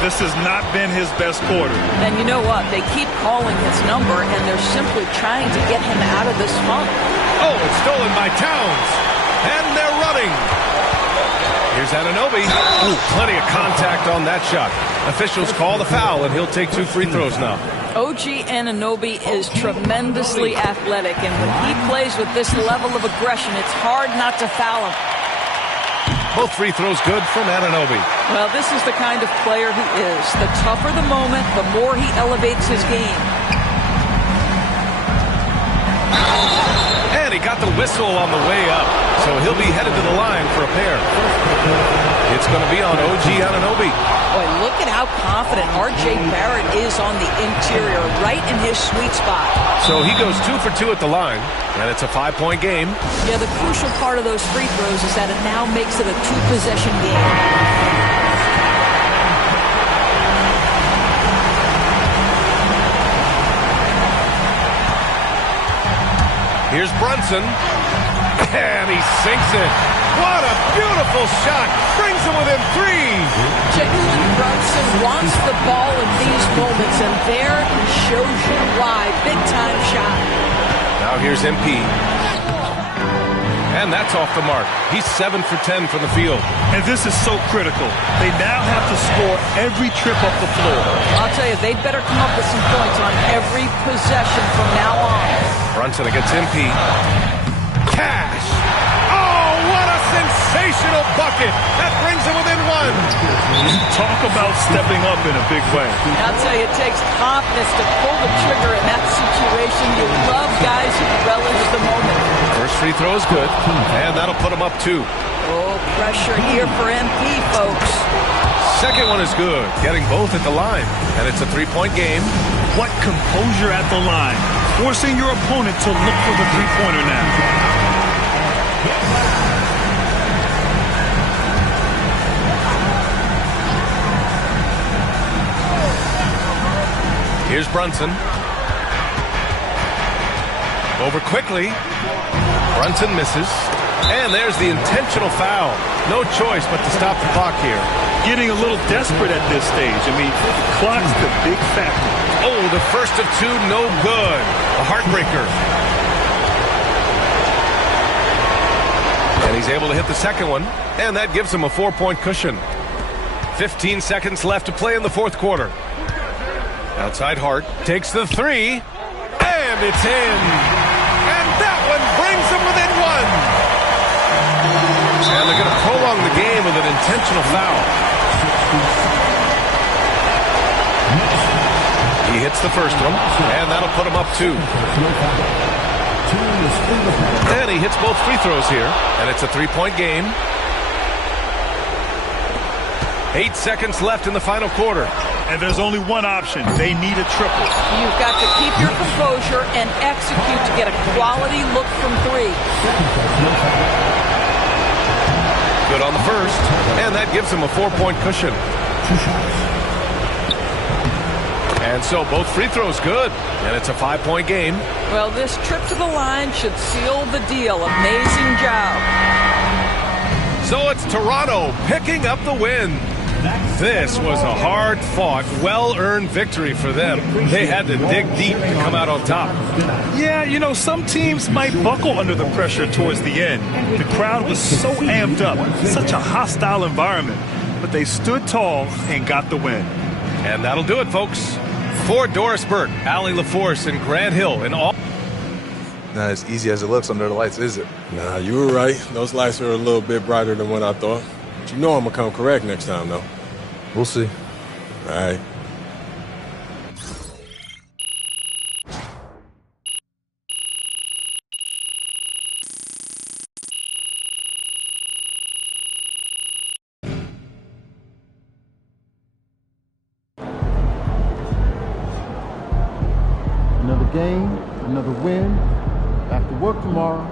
This has not been his best quarter. And you know what? They keep calling his number, and they're simply trying to get him out of this funk. Oh, it's stolen by Towns. And they're running. Here's Anunoby. Oh, plenty of contact on that shot. Officials call the foul, and he'll take 2 free throws now. OG Anunoby is tremendously athletic, and when he plays with this level of aggression, it's hard not to foul him. Both free throws good from Anunoby. Well, this is the kind of player he is. The tougher the moment, the more he elevates his game. And he got the whistle on the way up, so he'll be headed to the line for a pair. It's going to be on OG Anunoby. Boy, look at how confident R.J. Barrett is on the interior, right in his sweet spot. So he goes 2 for 2 at the line, and it's a 5-point game. Yeah, the crucial part of those free throws is that it now makes it a 2-possession game. Here's Brunson, and he sinks it. What a beautiful shot. Brings him within 3. Jalen Brunson wants the ball in these moments, and there he shows you why. Big-time shot. Now here's MP. And that's off the mark. He's 7 for 10 from the field. And this is so critical. They now have to score every trip up the floor. I'll tell you, they better come up with some points on every possession from now on. Brunson against MP. Cash! Oh, what a sensational bucket! That brings him within 1. Talk about stepping up in a big way. I'll tell you, it takes confidence to pull the trigger in that situation. You love guys who relish the moment. First free throw is good, and that'll put him up 2. Oh, pressure here for MP, folks. Second one is good, getting both at the line, and it's a 3-point game. What composure at the line, forcing your opponent to look for the three-pointer now. Here's Brunson. Over quickly. Brunson misses. And there's the intentional foul. No choice but to stop the clock here. Getting a little desperate at this stage. I mean, the clock's the big factor. Oh, the first of 2, no good. A heartbreaker. And he's able to hit the second one. And that gives him a 4-point cushion. 15 seconds left to play in the 4th quarter. Outside Hart takes the 3. And it's in. And that one brings him within 1. And they're going to prolong the game with an intentional foul. He hits the first one, and that'll put him up 2. And he hits both free throws here, and it's a 3-point game. 8 seconds left in the final quarter. And there's only one option. They need a triple. You've got to keep your composure and execute to get a quality look from 3. Good on the first, and that gives him a 4-point cushion. 2 shots. And so both free throws good, and it's a 5-point game. Well, this trip to the line should seal the deal. Amazing job. So it's Toronto picking up the win. This was a hard-fought, well-earned victory for them. They had to dig deep to come out on top. Yeah, you know, some teams might buckle under the pressure towards the end. The crowd was so amped up, such a hostile environment. But they stood tall and got the win. And that'll do it, folks. For Doris Burke, Allie LaForce, and Grant Hill, and all. Not as easy as it looks under the lights, is it? Nah, you were right. Those lights are a little bit brighter than what I thought. But you know I'm going to come correct next time, though. We'll see. All right. Another game, another win. Back to work tomorrow.